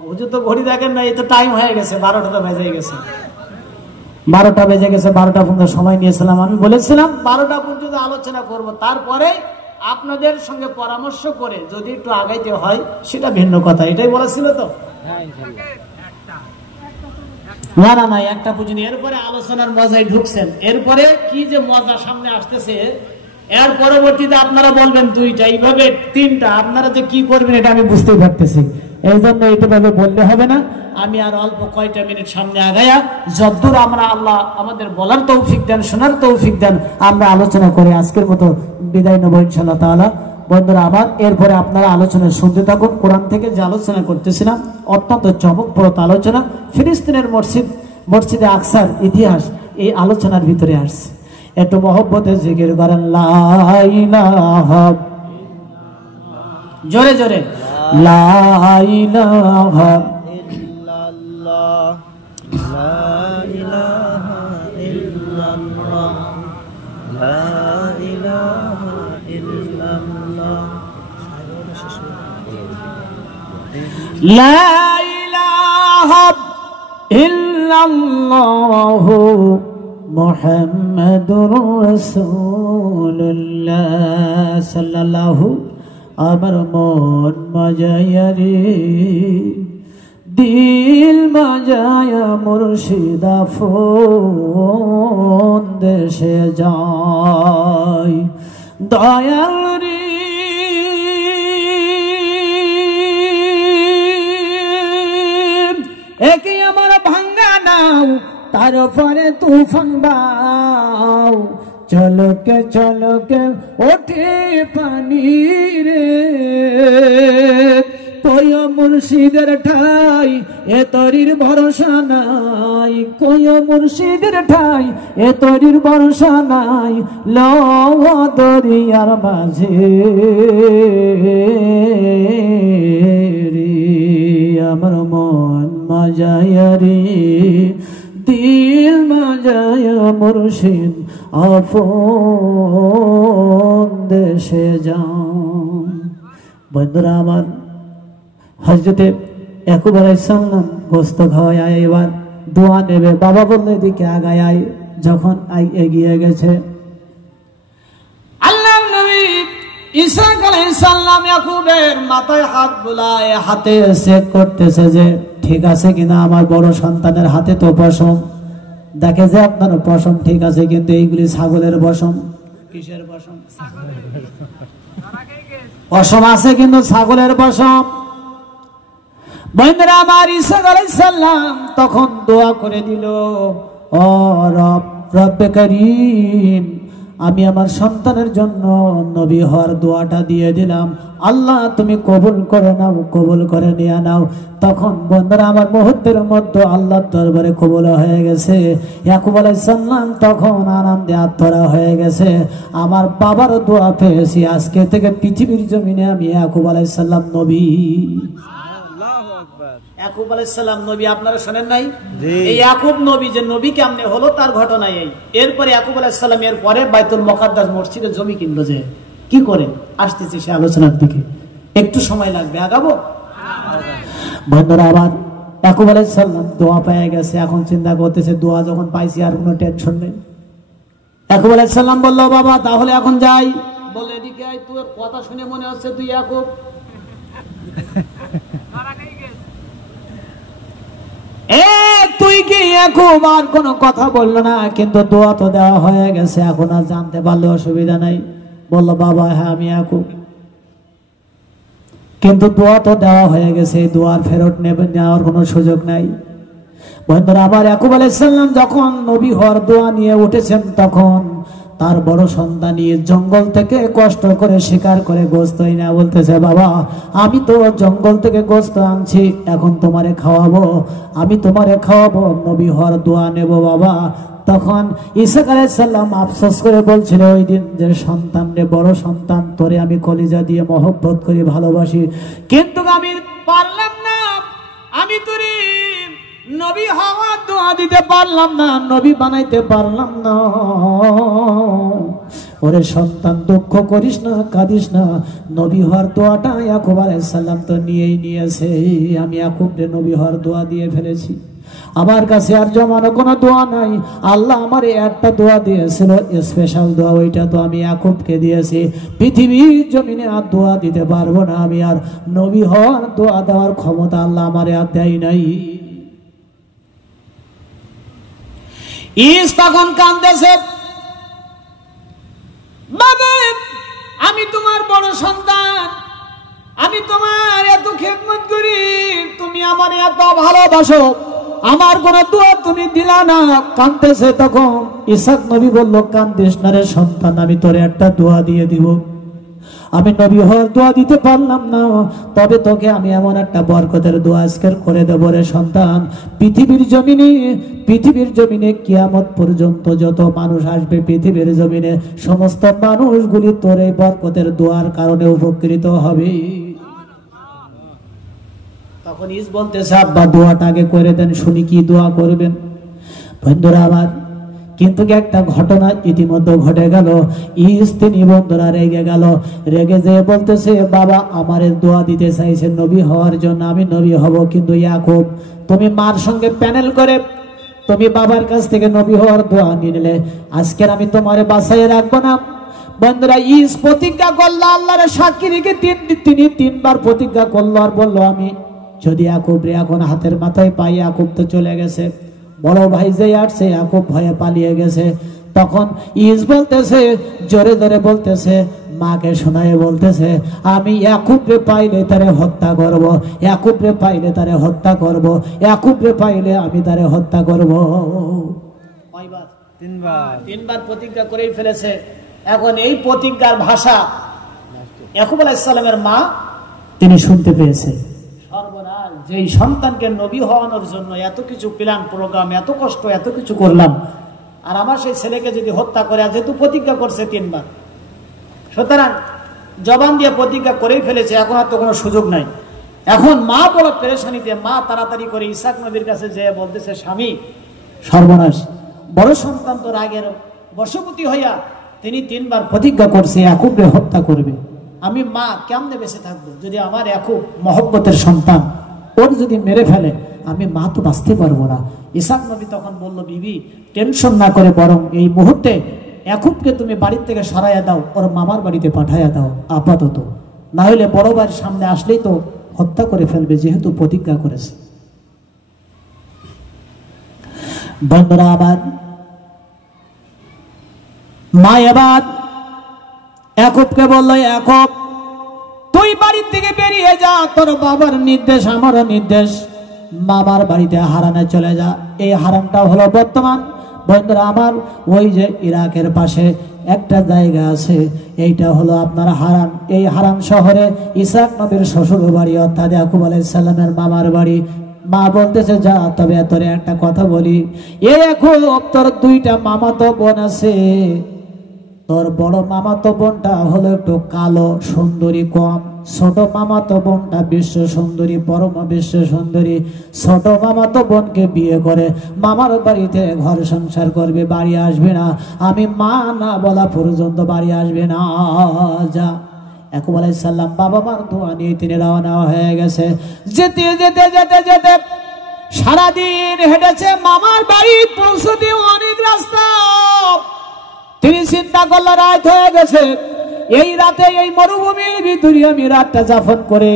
হুজুর তো ঘড়ি দেখেন না, এই তো টাইম হয়ে গেছে, 12টা তো বেজে গেছে, 12টা বেজে গেছে। 12টা পর্যন্ত সময় নিয়েছিলাম, আমি বলেছিলাম 12টা পর্যন্ত আলোচনা করব, তারপরে আপনাদের সঙ্গে পরামর্শ করে যদি একটু আগাইতে হয় সেটা ভিন্ন কথা, এটাই বলেছিল তো। না না না, একটা বুঝিনি। এরপরে আলোচনার মজায় ঢুকছেন, এরপরে কি যে মজা সামনে আসতেছে, এর পরবর্তীতে আপনারা বলবেন দুইটা, এইভাবে তিনটা, আপনারা যে কি করবেন এটা আমি বুঝতেই পারতেছি, এই জন্য এইভাবে বললে হবে না। আমি আর অল্প কয়টা মিনিট সামনে আগায়া যদ্দূর আমরা আল্লাহ আমাদের বলার তৌফিক দেন, শোনার তৌফিক দেন, আমরা আলোচনা করে আজকের মতো বিদায় নেব ইনশাআল্লাহ তাআলা। বন্ধুরা আমার এরপরে আপনারা আলোচনা শুনতে থাকুন। কোরআন থেকে যে আলোচনা করতেছিলাম অত্যন্ত চমকপ্রদ আলোচনা, ফিলিস্তিনের মসজিদে আকসার ইতিহাস এই আলোচনার ভিতরে আসছে। একটু মহব্বতে জিকির করেন লা ইলাহা, জোরে জোরে লা ইলাহা ইল্লাল্লাহ, লা ইলাহা ইল্লাল্লাহ, লা ইলাহা ইল্লাল্লাহ, লা ইলাহা ইল্লাল্লাহ মুহাম্মাদুর রাসূলুল্লাহ সাল্লাল্লাহু। আমার মন মাজায়ারে দিল মাজায়া মুর্শিদা ফোন দেশে যায় দয়াল রে, একে আমার ভাঙ্গা নাও তারপরে তুফান বাও, চলকে চলকে ওঠে পানি রে, কয় মুর্শিদের ঠাই এ তরির ভরসা নাই, কয় মুর্শিদের ঠাই এ তরির ভরসা নাই, লও দরিয়ার মাঝে রে, আমার মন মাজায়া রে দিল মাজায়া মুর্শিদ আপন দেশে যান। বন্ধুরা আমার হযরতে ইয়াকুব আলাইহিস সালাম গোস্ত খাওয়ায় এবার দোয়া নেবে, বাবা বলল এদিকে আগায় আয়, যখন এগিয়ে গেছে আল্লাহর নবী ইসহাক আলাইহিস সালাম ইয়াকুবের মাথায় হাত বুলায় হাতে চেক করতেছে যে ঠিক আছে কিনা, আমার বড় সন্তানের হাতে তো পশম, দেখে যে আপনার পশম ঠিক আছে, কিন্তু এইগুলি ছাগলের পশম। কিসের পশম? পশম আছে কিন্তু ছাগলের পশম। বন্ধুরা আমার, ঈসা আলাইহিস সালাম তখন দোয়া করে দিল, ও রব্বে কারীম, আমি আমার সন্তানের জন্য নবী হওয়ার দোয়াটা দিয়ে দিলাম, আল্লাহ তুমি কবুল করে নাও, কবুল করে নিয়ে নাও। তখন বন্ধুরা আমার, মুহূর্তের মধ্যে আল্লাহর দরবারে কবুল হয়ে গেছে। ইয়াকুব আলাইহিস সালাম তখন আনন্দে আত্মহারা হয়ে গেছে, আমার বাবার দোয়া পেয়েছি, আজকে থেকে পৃথিবীর জমিনে আমি ইয়াকুব আলাইহিস সালাম নবী। ইয়াকুব আলাইহিস সালাম নবী, আপনারা শুনেন নাই? এই ইয়াকুব নবী যে নবী কেমনে হলো তার ঘটনা এই। এরপরে ইয়াকুব আলাইহিস সালাম এর পরে বাইতুল মুকাদ্দাস মসজিদে জমি কিনলো, যে কি করে আসতেছে সে আলোচনার দিকে, একটু সময় লাগবে, আগাবো। বন্ধুরা আবার ইয়াকুব আলাইহিস সালাম দোয়া পেয়ে গেছে, এখন চিন্তা করতেছে দোয়া যখন পাইছি আর কোনো টেনশন নেই। ইয়াকুব আলাইহিস সালাম বললো, বাবা তাহলে এখন যাই। বলে এদিকে আয়, তোর কথা শুনে মনে হচ্ছে তুই ইয়াকুব। তুই কি ইয়াকুব? আর কোনো কথা বললো না, কিন্তু দোয়া তো দেওয়া হয়ে গেছে, এখন আর জানতে পারলে অসুবিধা নাই। বললো, বাবা হ্যাঁ আমি ইয়াকুব, কিন্তু দোয়া তো দেওয়া হয়ে গেছে, দোয়ার ফেরত নেওয়ার কোনো সুযোগ নাই। বন্ধুরা আবার ইয়াকুব আলাইহিস সালাম যখন নবী হওয়ার দোয়া নিয়ে উঠেছেন, তখন তার বড় সন্তান জঙ্গল থেকে কষ্ট করে শিকার করে গোশত এনে বলতেছে, বাবা আমি তো জঙ্গল থেকে গোশত আনছি, এখন তোমারে খাওয়াবো, আমি তোমারে খাওয়াবো, নবী হওয়ার দোয়া নেব বাবা। তখন ঈসা আলাইহিস সালাম আফসোস করে বলছিল ওই দিন, যে সন্তান রে, বড় সন্তান, তোরে আমি কলিজা দিয়ে মহব্বত করি, ভালোবাসি, কিন্তু আমি পারলাম না, আমি তোরে নবী হওয়ার দোয়া দিতে পারলাম না, নবী বানাইতে পারলাম না। ওরে সন্তান দুঃখ করিস না, কাঁদিস না, নবী হওয়ার দোয়াটা ইয়াকুব আলাইহিস সালাম তো নিয়েই নিয়েছে, আমি ইয়াকুবরে নবী হওয়ার দোয়া দিয়ে ফেলেছি, আমার কাছে আর জমানো কোনো দোয়া নাই। আল্লাহ আমার একটা দোয়া দিয়েছিল, স্পেশাল দোয়া, ওইটা তো আমি ইয়াকুবকে দিয়েছি, পৃথিবীর জমিনে আর দোয়া দিতে পারবো না, আমি আর নবী হওয়ার দোয়া দেওয়ার ক্ষমতা আল্লাহ আমারে আর দেয় নাই। তখন কাঁদতেছে, বাবা আমি তোমার বড় সন্তান, আমি তোমার এত খেদমত করি, তুমি আমার এত ভালোবাসো, আমার কোন দোয়া তুমি দিলা না। কাঁদতেছে, তখন ইসাক নবী বলল, কান্দিস না রে সন্তান, আমি তোরে একটা দোয়া দিয়ে দিব, আমি নবী হওয়ার দোয়া দিতে পারলাম না, তবে তোকে আমি এমন একটা বরকতের দোয়া আজকের করে দেব রে সন্তান, পৃথিবীর জমিনে কিয়ামত পর্যন্ত যত মানুষ আসবে পৃথিবীর জমিনে, সমস্ত মানুষগুলি তোর এই বরকতের দোয়ার কারণে উপকৃত হবে। তখন ইস বলতেছে, আব্বা দোয়াটা আগে করে দেন, শুনি কি দোয়া করবেন। বন্ধুরা আমার, কিন্তু একটা ঘটনা ইতিমধ্যে ঘটে গেল। তিনি বন্ধুরা রেগে গেল, রেগে যেয়ে বলতেছে, বাবা আমারে দোয়া দিতে চাইছে নবী হওয়ার জন্য, আমি নবী হব, কিন্তু ইয়াকুব তুমি মার সঙ্গে প্যানেল করে তুমি বাবার কাছ থেকে নবী হওয়ার দোয়া নিয়ে নিলে, আজকের আমি তোমারে বাঁচাইয়ে রাখবো না। বন্ধুরা ইস প্রতিজ্ঞা করলো, আল্লাহর সাক্ষী রেখে তিনি 3 বার প্রতিজ্ঞা করলো, আর বললো, আমি যদি ইয়াকুব রে এখন হাতের মাথায় পাই, ইয়াকুব তো চলে গেছে, বড় ভাই যে আসছে, ইয়াকুব ভয়ে পালিয়ে গেছে। তখন ইস বলতেছে, জোরে জোরে বলতেছে, মাকে শোনায় বলতেছে, আমি ইয়াকুবরে পাইলে তারে হত্যা করব, ইয়াকুবরে পাইলে তারে হত্যা করব, ইয়াকুবরে পাইলে আমি তারে হত্যা করব। কয়বার? 3 বার প্রতিজ্ঞা করেই ফেলেছে। এখন এই প্রতিজ্ঞার ভাষা ইয়াকুব আলাইহিস সালামের মা তিনি শুনতে পেয়েছে। সর্বনাশ, যেই সন্তানকে নবী হওয়ানোর জন্য এত কিছু প্ল্যান প্রোগ্রাম, এত কষ্ট, এত কিছু করলাম, আর আমার সেই ছেলেকে যদি হত্যা করে, যেহেতু প্রতিজ্ঞা করছে 3 বার, সুতরাং জবান দিয়ে প্রতিজ্ঞা করেই ফেলেছে, এখন আর তো কোনো সুযোগ নাই। এখন মা বড় পেরেশানিতে, মা তাড়াতাড়ি করে ইসাক নবীর কাছে যেয়ে বলতেছে, স্বামী সর্বনাশ, বড় সন্তান তো রাগের বশবর্তী হইয়া তিনি 3 বার প্রতিজ্ঞা করছে ইয়াকুবকে হত্যা করবে, আমি মা কেমনে বেঁচে থাকবো যদি আমার ইয়াকুব মহব্বতের সন্তান, ওর যদি মেরে ফেলে, আমি মা তো বাঁচতে পারবো না। ইসাক নবী তখন বলল, বিবি টেনশন না করে বরং এই মুহূর্তে ইয়াকুবকে তুমি বাড়ির থেকে সরাইয়া দাও, ওর মামার বাড়িতে পাঠাইয়া দাও আপাতত, না হলে বড় ভাইয়ের সামনে আসলেই তো হত্যা করে ফেলবে, যেহেতু প্রতিজ্ঞা করেছে। বন্ধুরা আবার মা এবার ইয়াকুবকে বলল, ইয়াকুব তুই বাড়ি থেকে বেরিয়ে যা, তোর বাবার নির্দেশ আমারও নির্দেশ, মামার বাড়িতে হারানে চলে যা। এই হারানটা হলো বর্তমান বন্ধুরা আমার ওই যে ইরাকের পাশে একটা জায়গা আছে, এইটা হলো আপনার হারান। এই হারান শহরে ইসহাক নবীর শ্বশুর বাড়ি অর্থাৎ ইয়াকুব আলাইহিস সালামের মামার বাড়ি। মা বলতেছে যা, তবে তোরে একটা কথা বলি, এই এখন তোর দুইটা মামাতো বোন আছে, তোর বড় মামাতো বোনটা হলো একটু কালো সুন্দরী কম, ছোট মামাতো বোনটা বিশ্ব সুন্দরী পরম বিশ্ব সুন্দরী। ছোট মামাতো বোনকে বিয়ে করে মামার বাড়িতে ঘর সংসার করবে, বাড়ি আসবে না, আমি মা না বলা পর্যন্ত বাড়ি আসবে না, যা। ইয়াকুব আলাইহিস সালাম বাবা মার দোয়া নিয়ে তিনি রওনা হয়ে গেছে। যেতে যেতে যেতে যেতে সারাদিন হেঁটেছে, মামার বাড়ি পৌঁছতে অনেক রাস্তা। তিনি চিন্তা করলো রাত হয়ে গেছে, এই রাতে এই মরুভূমির ভিতরে আমি রাতটা যাপন করে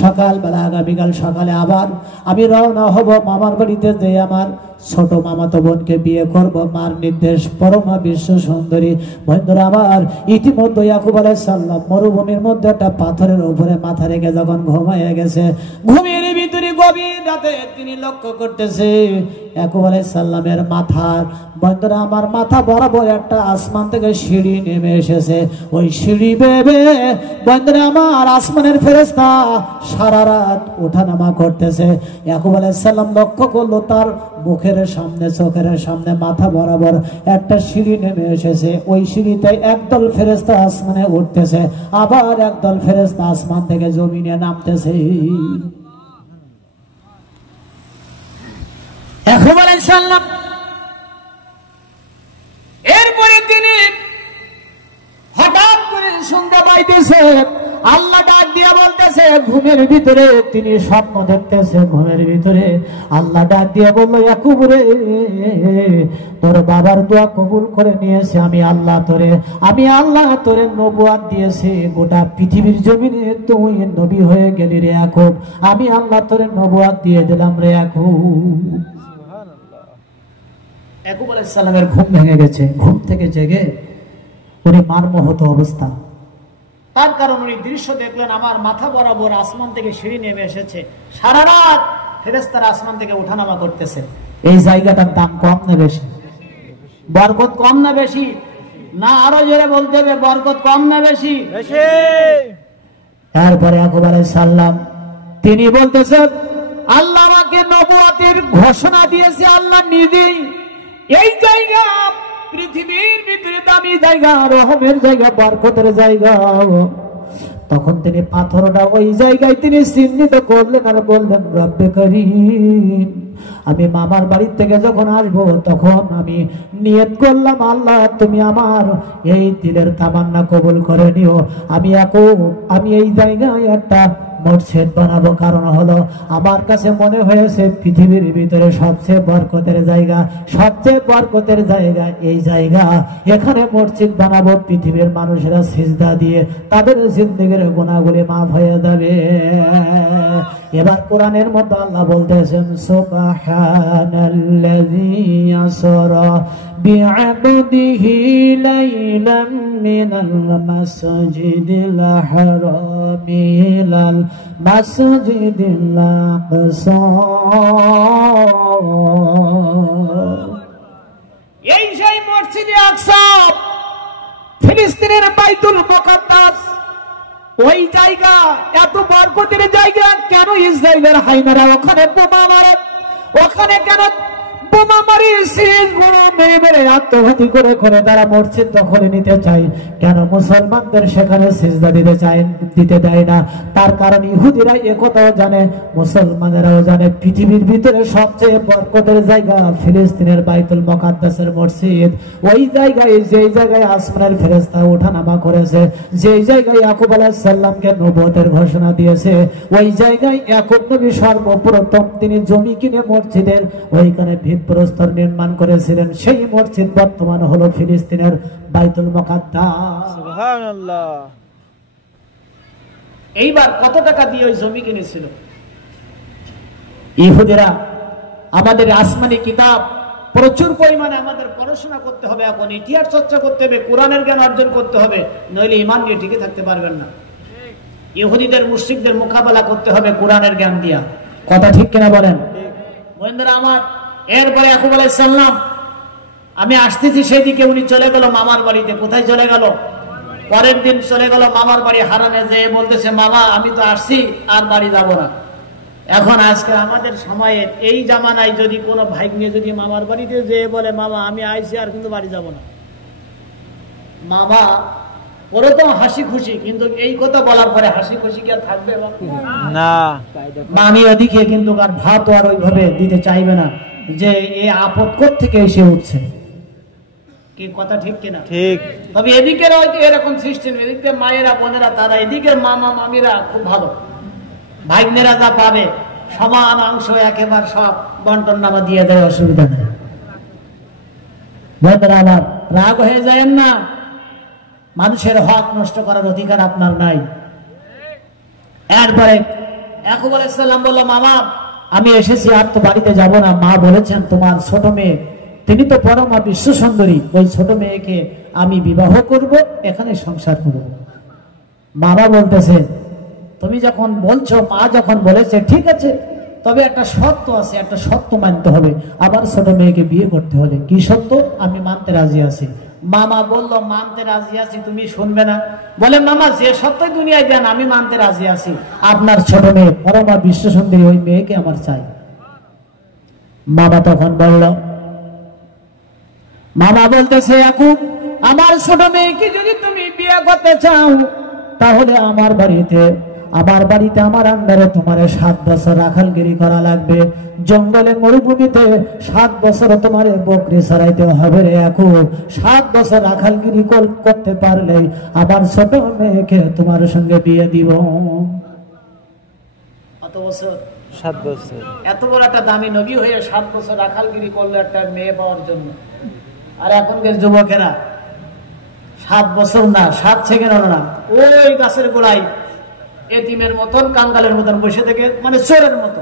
সকালবেলা আগামীকাল সকালে আবার আমি রওনা হব মামার বাড়িতে, যে আমার ছোট মামাতো বোনকে বিয়ে করব, মার নির্দেশ পরমা বিশ্ব সুন্দরী। বন্ধুরা আমার ইতিমধ্যে ইয়াকুব আলাইহিস সালাম মরুভূমির মধ্যে একটা পাথরের উপরে মাথা রেখে যখন ঘুমিয়ে গেছে, ঘুমের ভিতরে গভীর রাতে তিনি লক্ষ্য করতেছে ইয়াকুব আলাইহিস সালামের মাথার, বন্ধুরা আমার মাথা বরাবর একটা আসমান থেকে সিঁড়ি নেমে এসেছে। ওই সিঁড়ি বেয়ে বন্ধুরা আমার আসমানের ফেরেশতা সারা রাত ওঠানামা করতেছে। ইয়াকুব আলাইহিস সালাম লক্ষ্য করলো তার মুখের সামনে চোখের সামনে মাথা বরাবর একটা সিঁড়ি নেমে এসেছে। ওই সিঁড়িতে একদল ফেরেশতা আসমানে উঠতেছে, আবার একদল ফেরেশতা আসমান থেকে জমিনে নামতেছে। ইয়াকুব আলাইহিস সালাম এরপরে তিনি হঠাৎ করে শুনতে পাইতেছে আল্লাহ ডাক দিয়া বলতেছে, ঘুমের ভিতরে তিনি স্বপ্ন দেখতেছে, ঘুমের ভিতরে আল্লাহ ডাক দিয়া বললো, ইয়াকুব রে তোর বাবার দোয়া কবুল করে নিয়েছে আমি আল্লাহ তোরে নবুয়ত দিয়েছে, গোটা পৃথিবীর জমিনে তুই নবী হয়ে গেলি রে ইয়াকুব, আমি আল্লাহ তোরে নবুয়ত দিয়ে দিলাম রে ইয়াকুব। ইয়াকুব আলাইহিস সালামের ঘুম ভেঙে গেছে, ঘুম থেকে জেগে উনি মারমহত অবস্থা, তার কারণ উনি দৃশ্য দেখলেন আমার মাথা বরাবর আসমান থেকে সিঁড়ি নেমে এসেছে, সারা রাত ফেরেশতারা আসমান থেকে ওঠানামা করতেছে। এই জায়গাটার দাম কম না বেশি? বরকত কম না বেশি? না আরো জোরে বলতে হবে, বরকত কম না বেশি? তারপরে ইয়াকুব আলাইহিস সালাম তিনি বলতেছেন, আল্লাহ আমাকে নবুয়তের ঘোষণা দিয়েছে, আল্লাহ নিজেই এই জায়গা পৃথিবীর ভিতরে দামি জায়গা, রহমের জায়গা, বরকতের জায়গা। তখন তিনি পাথরটা ওই জায়গায় তিনি চিহ্নিত করলেন আর বললেন, রব্বে করিম আমি মামার বাড়ি থেকে যখন আসবো তখন আমি নিয়ত করলাম, আল্লাহ তুমি আমার এই দিলের তামান্না কবুল করে নিও, আমি এই জায়গায় একটা মসজিদ বানাবো। কারণ হলো আমার কাছে মনে হয়েছে পৃথিবীর ভিতরে সবচেয়ে বরকতের জায়গা এই জায়গা, এখানে মসজিদ বানাবো, পৃথিবীর মানুষেরা সিজদা দিয়ে তাদের জিন্দেগির গুনাহগুলি মাফ হয়ে যাবে। এবার কোরআনের মধ্যে আল্লাহ বলতেছেন, সুবহানাল্লাযী আসরা বিআবদিহি লাইলাম মিনাল মাসজিদিল হারামি ইলাল মাসজিদিল আকসা। এই সেই মসজিদে আকসা, ফিলিস্তিনের বাইতুল মুকাদ্দাস, ওই জায়গা এত বরকতের জায়গা, কেন ইসরায়েলের হাইনারা ওখানে বোমা মারে, ওখানে কেন বোমা মারি মেরে আত্মঘাতী করে তারা মসজিদ দখলে নিতে চায়, কেন মুসলমানদের সেখানে সিজদা দিতে দেয় না? তার কারণ ইহুদিরা একথাও জানে, মুসলমানেরাও জানে, পৃথিবীর ভিতরে সবচেয়ে বরকতের জায়গা ফিলিস্তিনের বাইতুল মুকাদ্দাসের মসজিদ। ওই জায়গায়, যেই জায়গায় আসমানের ফেরেশতা ওঠানামা করেছে, যেই জায়গায় ইয়াকুব আলাইহিস সালামকে নবুয়তের ঘোষণা দিয়েছে, ওই জায়গায় ইয়াকুব নবী সর্বপ্রথম তিনি জমি কিনে মসজিদের ওইখানে ভিতপ্রস্তর নির্মাণ করেছিলেন। সেই মসজিদ বর্তমান হলো ফিলিস্তিনের বাইতুল মুকাদ্দাস। সুবহানাল্লাহ। এইবার কত টাকা দিয়ে ওই জমি কিনেছিল? ইহুদিরা আমাদের আসমানি কিতাব প্রচুর পরিমাণে আমাদের পড়াশোনা করতে হবে, এখন ইতিহাস চর্চা করতে হবে, কোরআনের জ্ঞান অর্জন করতে হবে, নইলে ঈমান নিয়ে টিকে থাকতে পারবেন না। ইহুদিদের মুশরিকদের মোকাবেলা করতে হবে কোরআনের জ্ঞান দিয়া। কথা ঠিক কিনা বলেন বন্ধুরা আমার? এরপরে ইয়াকুব আলাইহিস সালাম, আমি আসতেছি সেদিকে, উনি চলে গেল মামার বাড়িতে। কোথায় চলে গেল? পরের দিন চলে গেল মামার বাড়ি। হারানে যে বলতেছে, মামা আমি তো আসছি, আর বাড়ি যাব না। এখন আজকে আমাদের সময়ে এই জামানায় যদি কোনো ভাই নিয়ে যদি মামার বাড়িতে যে বলে, মামা আমি আইছি আর কিন্তু বাড়ি যাব না, মামা ওরা তো হাসি খুশি, কিন্তু এই কথা বলার পরে হাসি খুশি কি আর থাকবে না? মামি ওদিকে কিন্তু আর ভাত আর ওইভাবে দিতে চাইবে না যে এই আপদ থেকে এসে উঠছে। কি কথা ঠিক কিনা? ঠিক। তবে এদিকের হয়তো এরকম সিস্টেম, এদিকে মায়েরা বোনেরা তারা, এদিকের মামা মামিরা খুব ভালো, ভাগ্নেরা যা পাবে সমান অংশ একেবারে সব বন্টন নামা দিয়ে দেয়, অসুবিধা নেই। বন্ধুরা আমার, রাগ হয়ে যায় না, মানুষের হক নষ্ট করার অধিকার আপনার নাই। এরপরে ইয়াকুব আলাইহিস সালাম বলল, মামা আমি এসেছি, আর তো বাড়িতে যাব না। মা বলেছেন তোমার ছোট মেয়ে, তিনি তো পরমা বিশ্ব সুন্দরী, ওই ছোট মেয়েকে আমি বিবাহ করব, এখানে সংসার করব। মামা বলতেছে, তুমি যখন বলছো, মা যখন বলেছে ঠিক আছে, তবে একটা শর্ত আছে, একটা শর্ত মানতে হবে, আবার ছোট মেয়েকে বিয়ে করতে হলে। কি শর্ত? আমি মানতে রাজি আছি। মামা বলল, মানতে রাজি আছি, তুমি শুনবে না? বলে, মামা যে সত্যই দুনিয়ায় দেন আমি মানতে রাজি আছি, আপনার ছোট মেয়ে পরমা বিশ্ব সুন্দরী, ওই মেয়েকে আমার চাই। মামা তখন বলল, মামা বলতেছে, ইয়াকুব আমার ছোট মেয়েকে যদি তুমি বিয়ে করতে চাও, তাহলে আমার বাড়িতে আমার আন্ডারে তোমার 7 বছর রাখালগিরি করা লাগবে। জঙ্গলে মরুভূমিতে 7 বছর তোমার বকরি চড়াইতে হবে রে ইয়াকুব। 7 বছর রাখালগিরি করতে পারলে আমার ছোট মেয়েকে তোমার সঙ্গে বিয়ে দিব। কত বছর? 7 বছর। এত বড় একটা দামি নবী হয়ে 7 বছর রাখালগিরি করলো একটা মেয়ে পাওয়ার জন্য। আর এখনকার যুবকেরা 7 বছর না, 7 সেকেন্ড না, ওই গাছের গোড়ায় এতিমের মতন, কাঙ্গালের মতন বসে থেকে, মানে চোরের মতো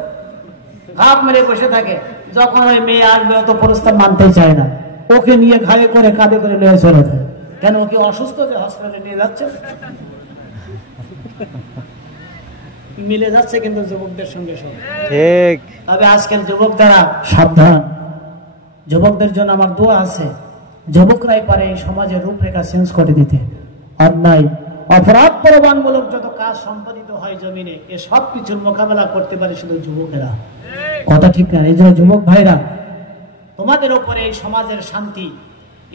ঘাপ মেরে বসে থাকে। যখন ওই মেয়ে আসবে, অত প্রস্তাব মানতেই চায় না, ওকে নিয়ে ঘাড়ে করে কাঁধে করে নিয়ে চলে যায়। কেন? ওকে অসুস্থ, যে হসপিটালে নিয়ে যাচ্ছে, মিলে যাচ্ছে কিন্তু যুবকদের সঙ্গে সঙ্গে। ঠিক। তবে আজকাল যুবক দ্বারা সাবধান, যুবকদের জন্য আমার দোয়া আছে, যুবকরাই পারে এই সমাজের রূপরেখা চেঞ্জ করে দিতে। অন্যায় অপরাধ প্রবণমূলক যত কাজ সম্পাদিত হয় জমিনে, এ সব কিছুর মোকাবেলা করতে পারে শুধু যুবকেরা। কথা ঠিক না? এই জন্য যুবক ভাইরা, তোমাদের উপরে এই সমাজের শান্তি,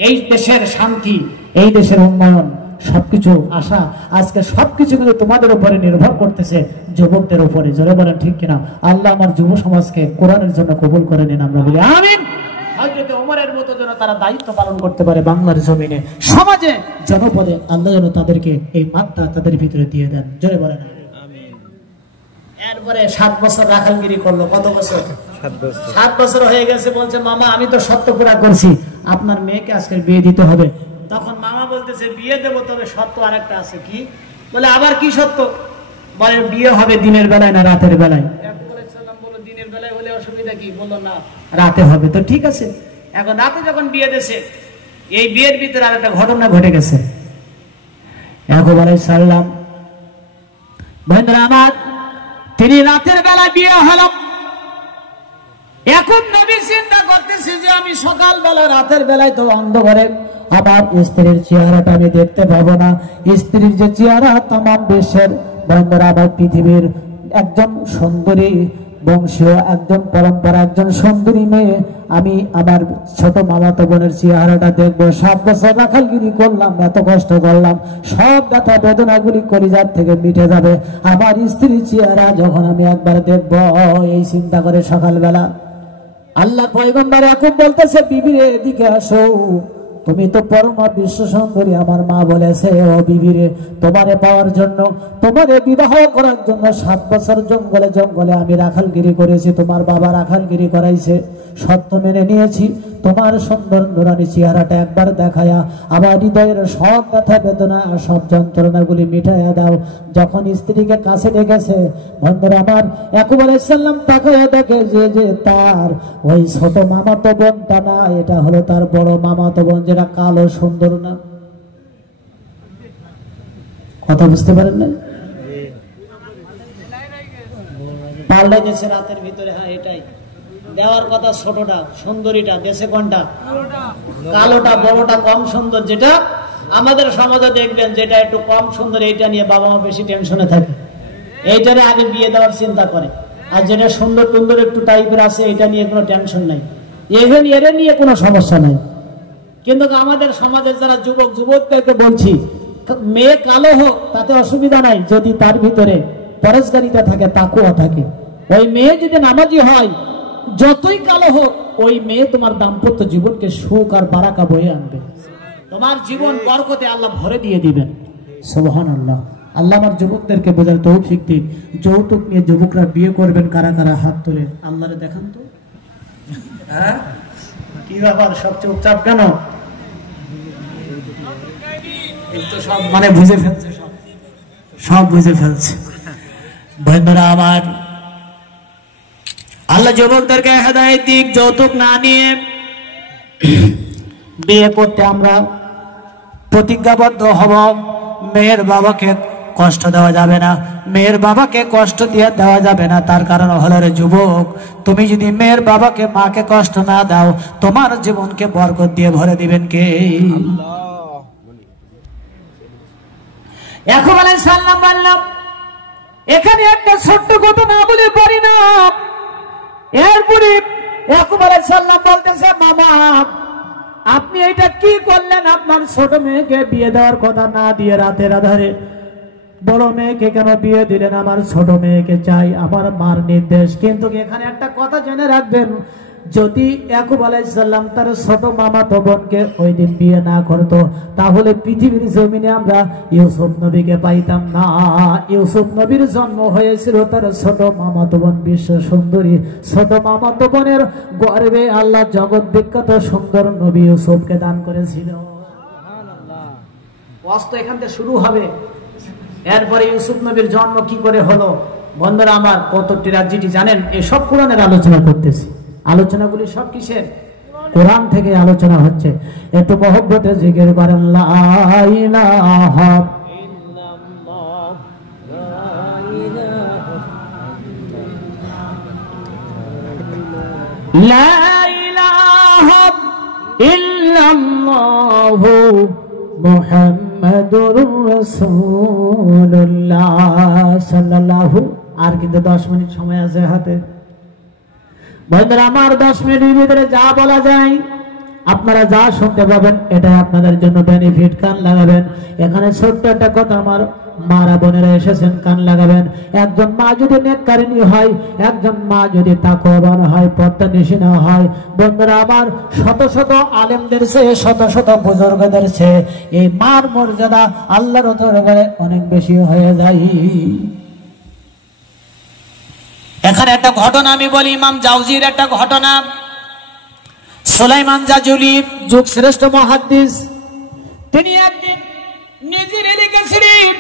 এই দেশের শান্তি, এই দেশের উন্নয়ন, সবকিছু আশা, আজকে সবকিছু কিন্তু তোমাদের উপরে নির্ভর করতেছে, যুবকদের উপরে। জোরে বলেন ঠিক কিনা? আল্লাহ আমার যুব সমাজকে কোরআনের জন্য কবুল করে নিন, আমরা বলি আমিন। হযরত ওমরের মতো যেন তারা দায়িত্ব পালন করতে পারে বাংলার জমিনে, সমাজে, জনপদে। আল্লাহ যেন তাদেরকে এই মাত্রা তাদের ভিতরে দিয়ে দেন। জোরে বলেন আমিন। এরপরে 7 বছর রাখালগিরি করলো। কত বছর? 7 বছর। 7 বছর হয়ে গেছে। বলছে, মামা আমি তো শর্ত পুরা করছি, আপনার মেয়েকে আজকে বিয়ে দিতে হবে। তখন মামা বলতেছে, বিয়ে দেবো, তবে শর্ত আরেকটা আছে। কি? বলে, আবার কি শর্ত? বলে, বিয়ে হবে দিনের বেলায় না রাতের বেলায়? দিনের বেলায় হলে অসুবিধা কি? বললো, না রাতে হবে। তো ঠিক আছে। এখন রাতে যখন বিয়ে দিয়েছে, এই বিয়ের ভিতরে আর একটা ঘটনা ঘটে গেছে। ইয়াকুব আলাইহিস সালাম, বন্ধুরা আমার, তিনি রাতের বেলা বিয়ে হলো। এখন নবী চিন্তা করতেছে যে আমি সকাল বেলা, রাতের বেলায় তো অন্ধকারে আমার স্ত্রীর চেহারাটা আমি দেখতে পাবো না। স্ত্রীর যে চেহারা তামাম বিশ্বের, বন্ধুরা আমার, পৃথিবীর একজন সুন্দরী বংশীয়, একজন পরম্পরা, একজন সুন্দরী মেয়ে, আমি আমার ছোট মামাতো বোনের চেহারাটা দেখবো। 7 বছর রাখালগিরি করলাম, এত কষ্ট করলাম, সব ব্যথা বেদনাগুলি কলিজার থেকে মিটে যাবে। আমার স্ত্রীর চেহারা যখন আমি একবার দেখব, এই চিন্তা করে সকালবেলা আল্লাহ পয়গম্বর ইয়াকুব বলতেছে, বিবি রে এদিকে আসো। তুমি তো পরমা বিশ্ব সুন্দরী। আমার মা বলেছে, ও বিবিরে, তোমারে পাওয়ার জন্য, তোমারে বিবাহ করার জন্য 7 বছর জঙ্গলে জঙ্গলে আমি রাখালগিরি করেছি, তোমার বাবা রাখালগিরি করাইছে, সত্য মেনে নিয়েছি। তোমার সুন্দর নুরানি চেহারাটা একবার দেখায়া আমার হৃদয়ের সব ব্যথা বেদনা সব যন্ত্রণাগুলি মিটাইয়া দাও। যখন স্ত্রীকে কাছে ডেকেছে, বন্ধুরা আমার, ইয়াকুব আলাইহিস সালাম তাকায়া দেখে যে তার ওই ছোট মামাতো বোনটা না, এটা হলো তার বড় মামাতো বোন, যেটা কালো সুন্দর না। কথা বুঝতে পারেন না? পাল্লাই দেশে রাতের ভিতরে, হ্যাঁ এটাই দেওয়ার কথা। ছোটটা সুন্দরীটা দেশে কোনটা? কালোটা। বড়টা কম সুন্দর, যেটা আমাদের সমাজে দেখবেন যেটা একটু কম সুন্দর, এইটা নিয়ে বাবা মা বেশি টেনশনে থাকে, এইটারে আগে বিয়ে দেওয়ার চিন্তা করে। আর যেটা সুন্দর সুন্দর একটু টাইপের আছে, এটা নিয়ে কোনো টেনশন নাই, even এর নিয়ে কোনো সমস্যা নাই। কিন্তু আমাদের সমাজের যারা যুবক যুবকদেরকে বলছি, মেয়ে কালো হোক তাতে অসুবিধা নাই, যদি তার ভিতরে পরেশগারিতা থাকে, তাকুয়া থাকে। ওই মেয়ে যদি নামাজি হয়, যতই কালো হোক, ওই মেয়ে তোমার দাম্পত্য জীবনকে সুখ আর বারাকা বয়ে আনবে, তোমার জীবন বরকতে আল্লাহ ভরে দিয়ে দিবেন। সুবহানাল্লাহ। আল্লাহ আমার যুবকদেরকে বোঝার তৌফিক দিন। যৌতুক নিয়ে যুবকরা বিয়ে করবেন কারা কারা? হাত তুলে আল্লাহরে দেখান তো। হ্যাঁ, কি ব্যাপার, সব চুপচাপ কেন? সব মানে বুঝে ফেলছে, সব বুঝে ফেলছে। বন্ধুরা আমার, আল্লাহ যুবকদেরকে হেদায়েত দিক, যৌতুক না নিয়ে বিয়ে করতে আমরা প্রতিজ্ঞাবদ্ধ হব। মেয়ের বাবাকে কষ্ট দেওয়া যাবে না, মেয়ের বাবাকে কষ্ট দিয়ে দেওয়া যাবে না। তার কারণ হলো, রে যুবক, তুমি যদি মেয়ের বাবাকে মাকে কষ্ট না দাও, তোমার জীবনকে বরকত দিয়ে ভরে দিবেন কে? ইয়াকুব আলাইহিস সালাম বললাম, এখানে একটা ছোট্ট ঘটনা বলে পারি না। এরপরে ইয়াকুব আলাইহিস সালাম বলতেছে, মামা আপনি এটা কি করলেন? আপনার ছোট মেয়েকে বিয়ে দেওয়ার কথা না দিয়ে রাতের আধারে বড় মেয়েকে কেন বিয়ে দিলেন? আমার ছোট মেয়েকে চাই, আমার মার নির্দেশ। কিন্তু এখানে একটা কথা জেনে রাখবেন, যদি ইয়াকুব আলাইহিস সালাম তার ছোট মামাতো বোনকে ওই দিন বিয়ে না করতো, তাহলে পৃথিবীর জমিনে আমরা ইউসুফ নবীকে পাইতাম না। ইউসুফ নবীর জন্ম হয়েছিল তার ছোট মামাতো বোন বিশ্ব সুন্দরী, ছোট মামাতো বোনের গর্ভে আল্লাহ জগৎ বিখ্যাত সুন্দর নবী ইউসুফকে দান করেছিল। ওয়াজ এখান থেকে শুরু হবে। এরপরে ইউসুফ নবীর জন্ম কি করে হলো? বন্ধুরা আমার, কত ট্র্যাজেডি জানেন? এসব কোরআনের আলোচনা করতেছি। আলোচনাগুলি সব কিসের? কোরআন থেকে আলোচনা হচ্ছে। একটু মহব্বতে জিকির করেন, লা ইলাহা ইল্লাল্লাহ, লা ইলাহা ইল্লাল্লাহ মুহাম্মাদুর রাসূলুল্লাহ সাল্লাল্লাহু। আর কিন্তু 10 মিনিট সময় আছে হাতে। বন্ধুরা আমার, 10 মিনিটের ভিতরে যা বলা যায়, আপনারা যা শুনতে পাবেন, এটাই আপনাদের জন্য বেনিফিট। কান লাগাবেন। এখানে ছোট্ট একটা কথা, আমার মারা বোনেরা এসেছেন, কান লাগাবেন। একজন মা যদি নেককারিনী হয়, একজন মা যদি তাকওয়াবান হয়, পর্দানিশিনা হয়, বন্ধুরা আমার, শত শত আলেমদের চেয়ে, শত শত বুজুর্গদের চেয়ে এই মার মর্যাদা আল্লাহর দরবারে অনেক বেশি হয়ে যায়। এখানে একটা ঘটনা আমি বলি, ইমাম জাউজির একটা ঘটনা। সুলাইমান জাজুলি যুগ শ্রেষ্ঠ মুহাদ্দিস, তিনি একদিন নিজের এদিকে ছিলেন,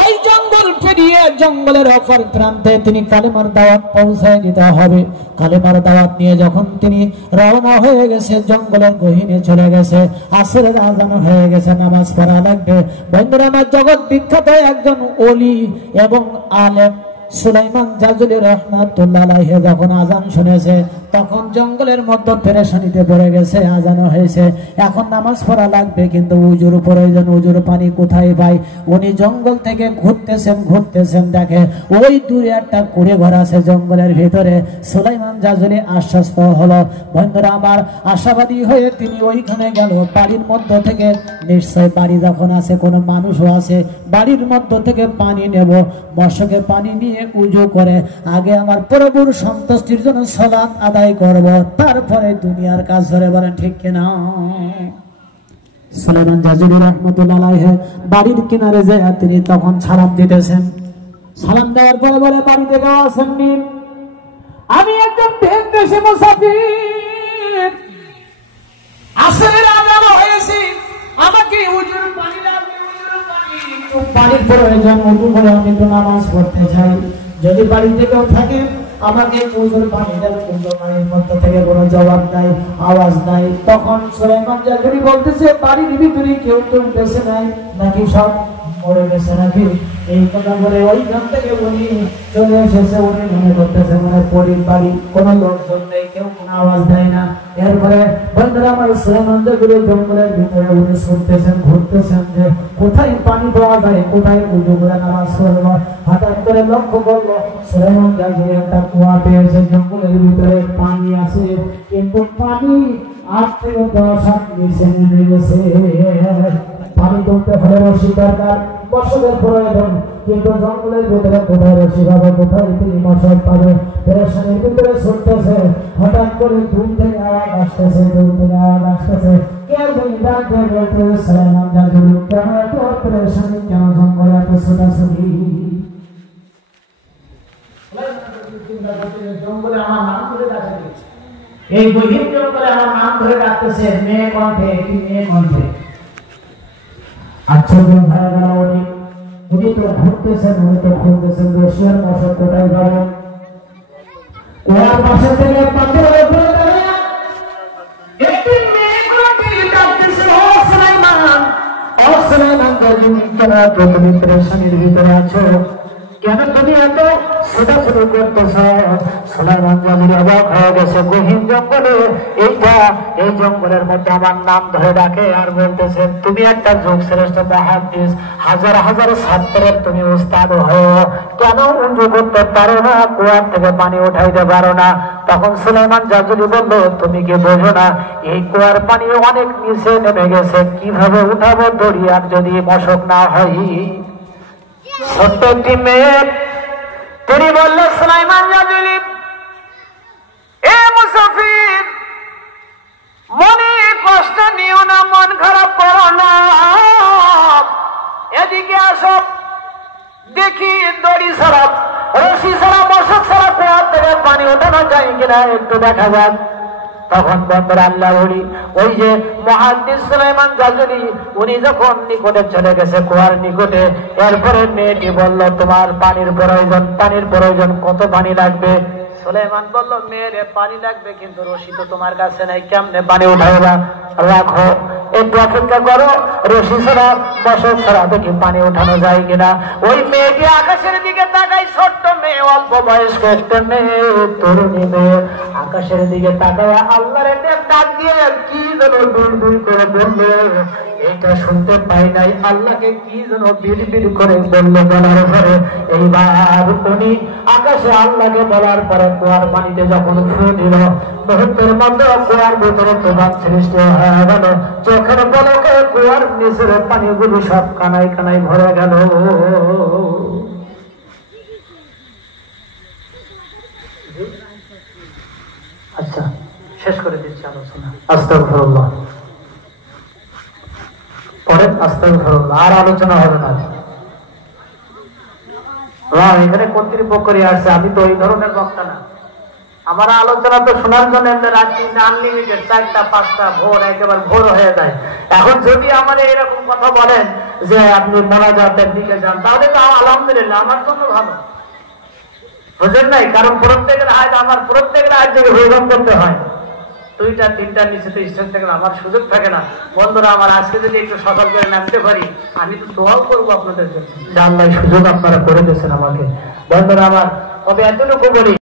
ওই জঙ্গল পেরিয়ে জঙ্গলের অপর প্রান্তে তিনি কালেমার দাওয়াত পৌঁছায় দিতে হবে। কালেমার দাওয়াত নিয়ে যখন তিনি রওনা হয়ে গেছে, জঙ্গলের গহীনে চলে গেছে, আসরের আযান হয়ে গেছে, নামাজ পড়া লাগবে। বন্ধুরা আমার, জগৎ বিখ্যাত একজন ওলি এবং আলেম সুলাইমান জাজুলি রাহমাতুল্লাহ আলাইহি যখন আযান শুনেছে, তখন জঙ্গলের মধ্যে পেরেশানিতে পড়ে গেছে। আযান হয়েছে, এখন নামাজ পড়া লাগবে, কিন্তু উজুর প্রয়োজন, উজুর পানি কোথায় পাই? উনি জঙ্গল থেকে ঘুরতেছেন, দেখে ওই দূরে একটা কুড়ে ঘর আছে জঙ্গলের ভিতরে। সুলাইমান জাজুলি আশ্বস্ত হলো। বন্ধুরা আমার, আশাবাদী হয়ে তিনি ওইখানে গেল। বাড়ির মধ্য থেকে, নিশ্চয় বাড়ি যখন আছে কোনো মানুষও আছে, বাড়ির মধ্য থেকে পানি নেব, মশকে পানি নিয়ে উজু করে আগে আমার প্রভুর সন্তুষ্টির জন্য সালাত আদায় করব, তারপরে দুনিয়ার কাজ ধরে। বলেন ঠিক কিনা? সুলাইমান জাজুলি রাহমাতুল্লাহ আলাইহি বাড়ির কিনারে যায় তিনি তখন সালাম দিতেছেন। সালাম দেওয়ার পরে বলে, বাড়ি থেকে আসেননি, আমি একজন দেশে মুসাফির, আসরের আজান হয়েছে, আমাকে উজুর পানি লাগবে, উজুর পানি, একটু পানির প্রয়োজন, ওযু করে আমি একটু নামাজ পড়তে চাই, যদি বাড়িতে কেউ থাকে আমাকে উজুর পানি দেন। কিন্তু বাড়ির মধ্য থেকে কোনো জবাব নাই, আওয়াজ নাই। তখন সুলাইমান জাজুলি বলতেছে, বাড়ির ভিতরে কেউ বেঁচে নাই নাকি, সব মরে গেছে নাকি? এই কথা বলে ওইখান থেকে উনি চলে এসেছে। উনি মনে করতেছে মানে পরির বাড়ি, কোনো লোকজন নেই, কেউ কোনো আওয়াজ দেয় না। এরপরে বন্ধুরা আমার সুলাইমান জাজুলি জঙ্গলের ভিতরে উনি শুনতেছেন, ঘুরতেছেন যে কোথায় পানি পাওয়া যায়, কোথায় উজু করে নামাজ পড়বো। হঠাৎ করে লক্ষ্য করলো সুলাইমান জাজুলি একটা কুয়া পেয়েছে, জঙ্গলের ভিতরে পানি আছে, কিন্তু পানি 8 থেকে 10 হাত নিচে নেমে গেছে। পানি তুলতে হলে রশি দরকার, মশকের প্রয়োজন, কিন্তু জঙ্গলের ভিতরে কোথায় রশি পাবে, কোথায় তিনি মশক পাবে? পেরেশানির ভিতরে ছুটতেছে। হঠাৎ করে দূর থেকে আওয়াজ আসতেছে, দূর থেকে আওয়াজ আসতেছে, কেউ যদি ডাক দিয়ে বলতেছে, সুলাইমান জাজুলি কেন এত পেরেশানি, কেন জঙ্গলে এত ছোটাছুটি? জঙ্গলে আমার নাম ধরে ডাকছে, এই গহীন জঙ্গলে আমার নাম ধরে ডাকতেছে, মেয়ে কণ্ঠে, কি মেয়ে কণ্ঠে। আশ্চর্য হয়ে গেল উনি তো ঘুরতেছেন, উনি তো ঘুরতেছেন, রশিয়ার মশক কোথায় পাবো? ওর পাশে থেকে পাথরের উপরে দাঁড়িয়ে একটি মেয়ে কণ্ঠে ডাকতেছে, ও সুলাইমান, ও সুলাইমান জাজুলি, কেন তুমি পেরেশানির ভিতরে আছো, কেন তুমি এত ছোটাছুটি করতেছ? সুলাইমান জাজুলি অবাক হয়ে গেছে। গহীন জঙ্গলে, এই জঙ্গলের মধ্যে আমার নাম ধরে ডাকে আর বলতেছেন, তুমি একটা যুগ শ্রেষ্ঠ মুহাদ্দিস, হাজার হাজার ছাত্রের তুমি উস্তাদ হয়ে কেন উজু করতে পারো না, কুয়ার থেকে পানি উঠাইতে পারো না? তখন সুলাইমান জাজুলি বলল, তুমি কি বোঝো না, এই কুয়ার পানি অনেক নিচে নেমে গেছে, কিভাবে উঠাবো দড়িয়ার যদি মশক না হয়? ছোট্ট একটি মেয়ে, তিনি বললেন, সুলাইমান জাজুলি, এ মুসাফির, মনে কষ্ট নিও না, মন খারাপ করো না, এদিকে আসো, দেখি দড়ি ছাড়া, রশি ছাড়া, মশক ছাড়া কুয়ার থেকে পানি ওঠানো যায় কিনা একটু দেখা যাক। তখন বন্ধুরা আল্লাহ বলি, ওই যে মুহাদ্দিস সুলাইমান জাজুলি উনি যখন নিকটে চলে গেছে, কুয়ার নিকটে, এরপরে মেয়েটি বলল, তোমার পানির প্রয়োজন, কত পানি লাগবে? সুলাইমান বলল, মেয়ের পানি লাগবে, কিন্তু রশি তো তোমার কাছে নাই, কেমনে পানি উঠাইবা? রাখো, একটু অপেক্ষা করো, রশি ছাড়া, মশক ছাড়া দেখি পানি উঠানো যায় কিনা। ওই মেয়েটি আকাশের দিকে তাকাই, ছোট্ট মেয়ে, অল্প বয়স্ক একটা মেয়ে, তরুণী মেয়ে, আকাশের দিকে তাকায় আল্লাহর ডাক দিয়ে কি যেন বিড়বিড় করে বললো, এটা শুনতে পাই নাই, আল্লাহকে কি যেন বিড়বিড় করে বললো। বলার পরে এইবার উনি আকাশে আল্লাহকে বলার পরে কুয়ার পানিতে যখন ছুঁয়ে দিল, মুহূর্তের মধ্যে কুয়ার ভিতরে তুফান সৃষ্টি হয়ে গেল। চোখের পলকে কুয়ার নিচের পানিগুলো সব কানায় কানায় ভরে গেল। আচ্ছা, শেষ করে দিচ্ছি আলোচনা। আস্তাগফিরুল্লাহ, পরে আস্তাগফিরুল্লাহ, আর আলোচনা হবে না। এখানে কর্তৃপক্ষই আসছে, আমি তো ওই ধরনের বক্তা না। আমার আলোচনা তো শোনার জন্য রাত্রি আনলিমিটেড, 4টা 5টা ভোর, একেবারে ভোর হয়ে যায়। এখন যদি আমার এরকম কথা বলেন যে আপনি মোনাজাতের দিকে যান, তাহলে তো আলহামদুলিল্লাহ, আমার জন্য ভালো, বুঝেন নাই? কারণ প্রত্যেকের আয় থেকে হরিনাম করতে হয়, 2টা 3টার নিচে তো স্টেজ থেকে আমার সুযোগ থাকে না। বন্ধুরা আমার, আজকে যদি একটু সকাল করে নামতে পারি, আমি তো দোয়াও করবো আপনাদের জন্য, যে আল্লাহ সুযোগ আপনারা করে দিয়েছেন আমাকে। বন্ধুরা আমার, তবে এতটুকু বলি,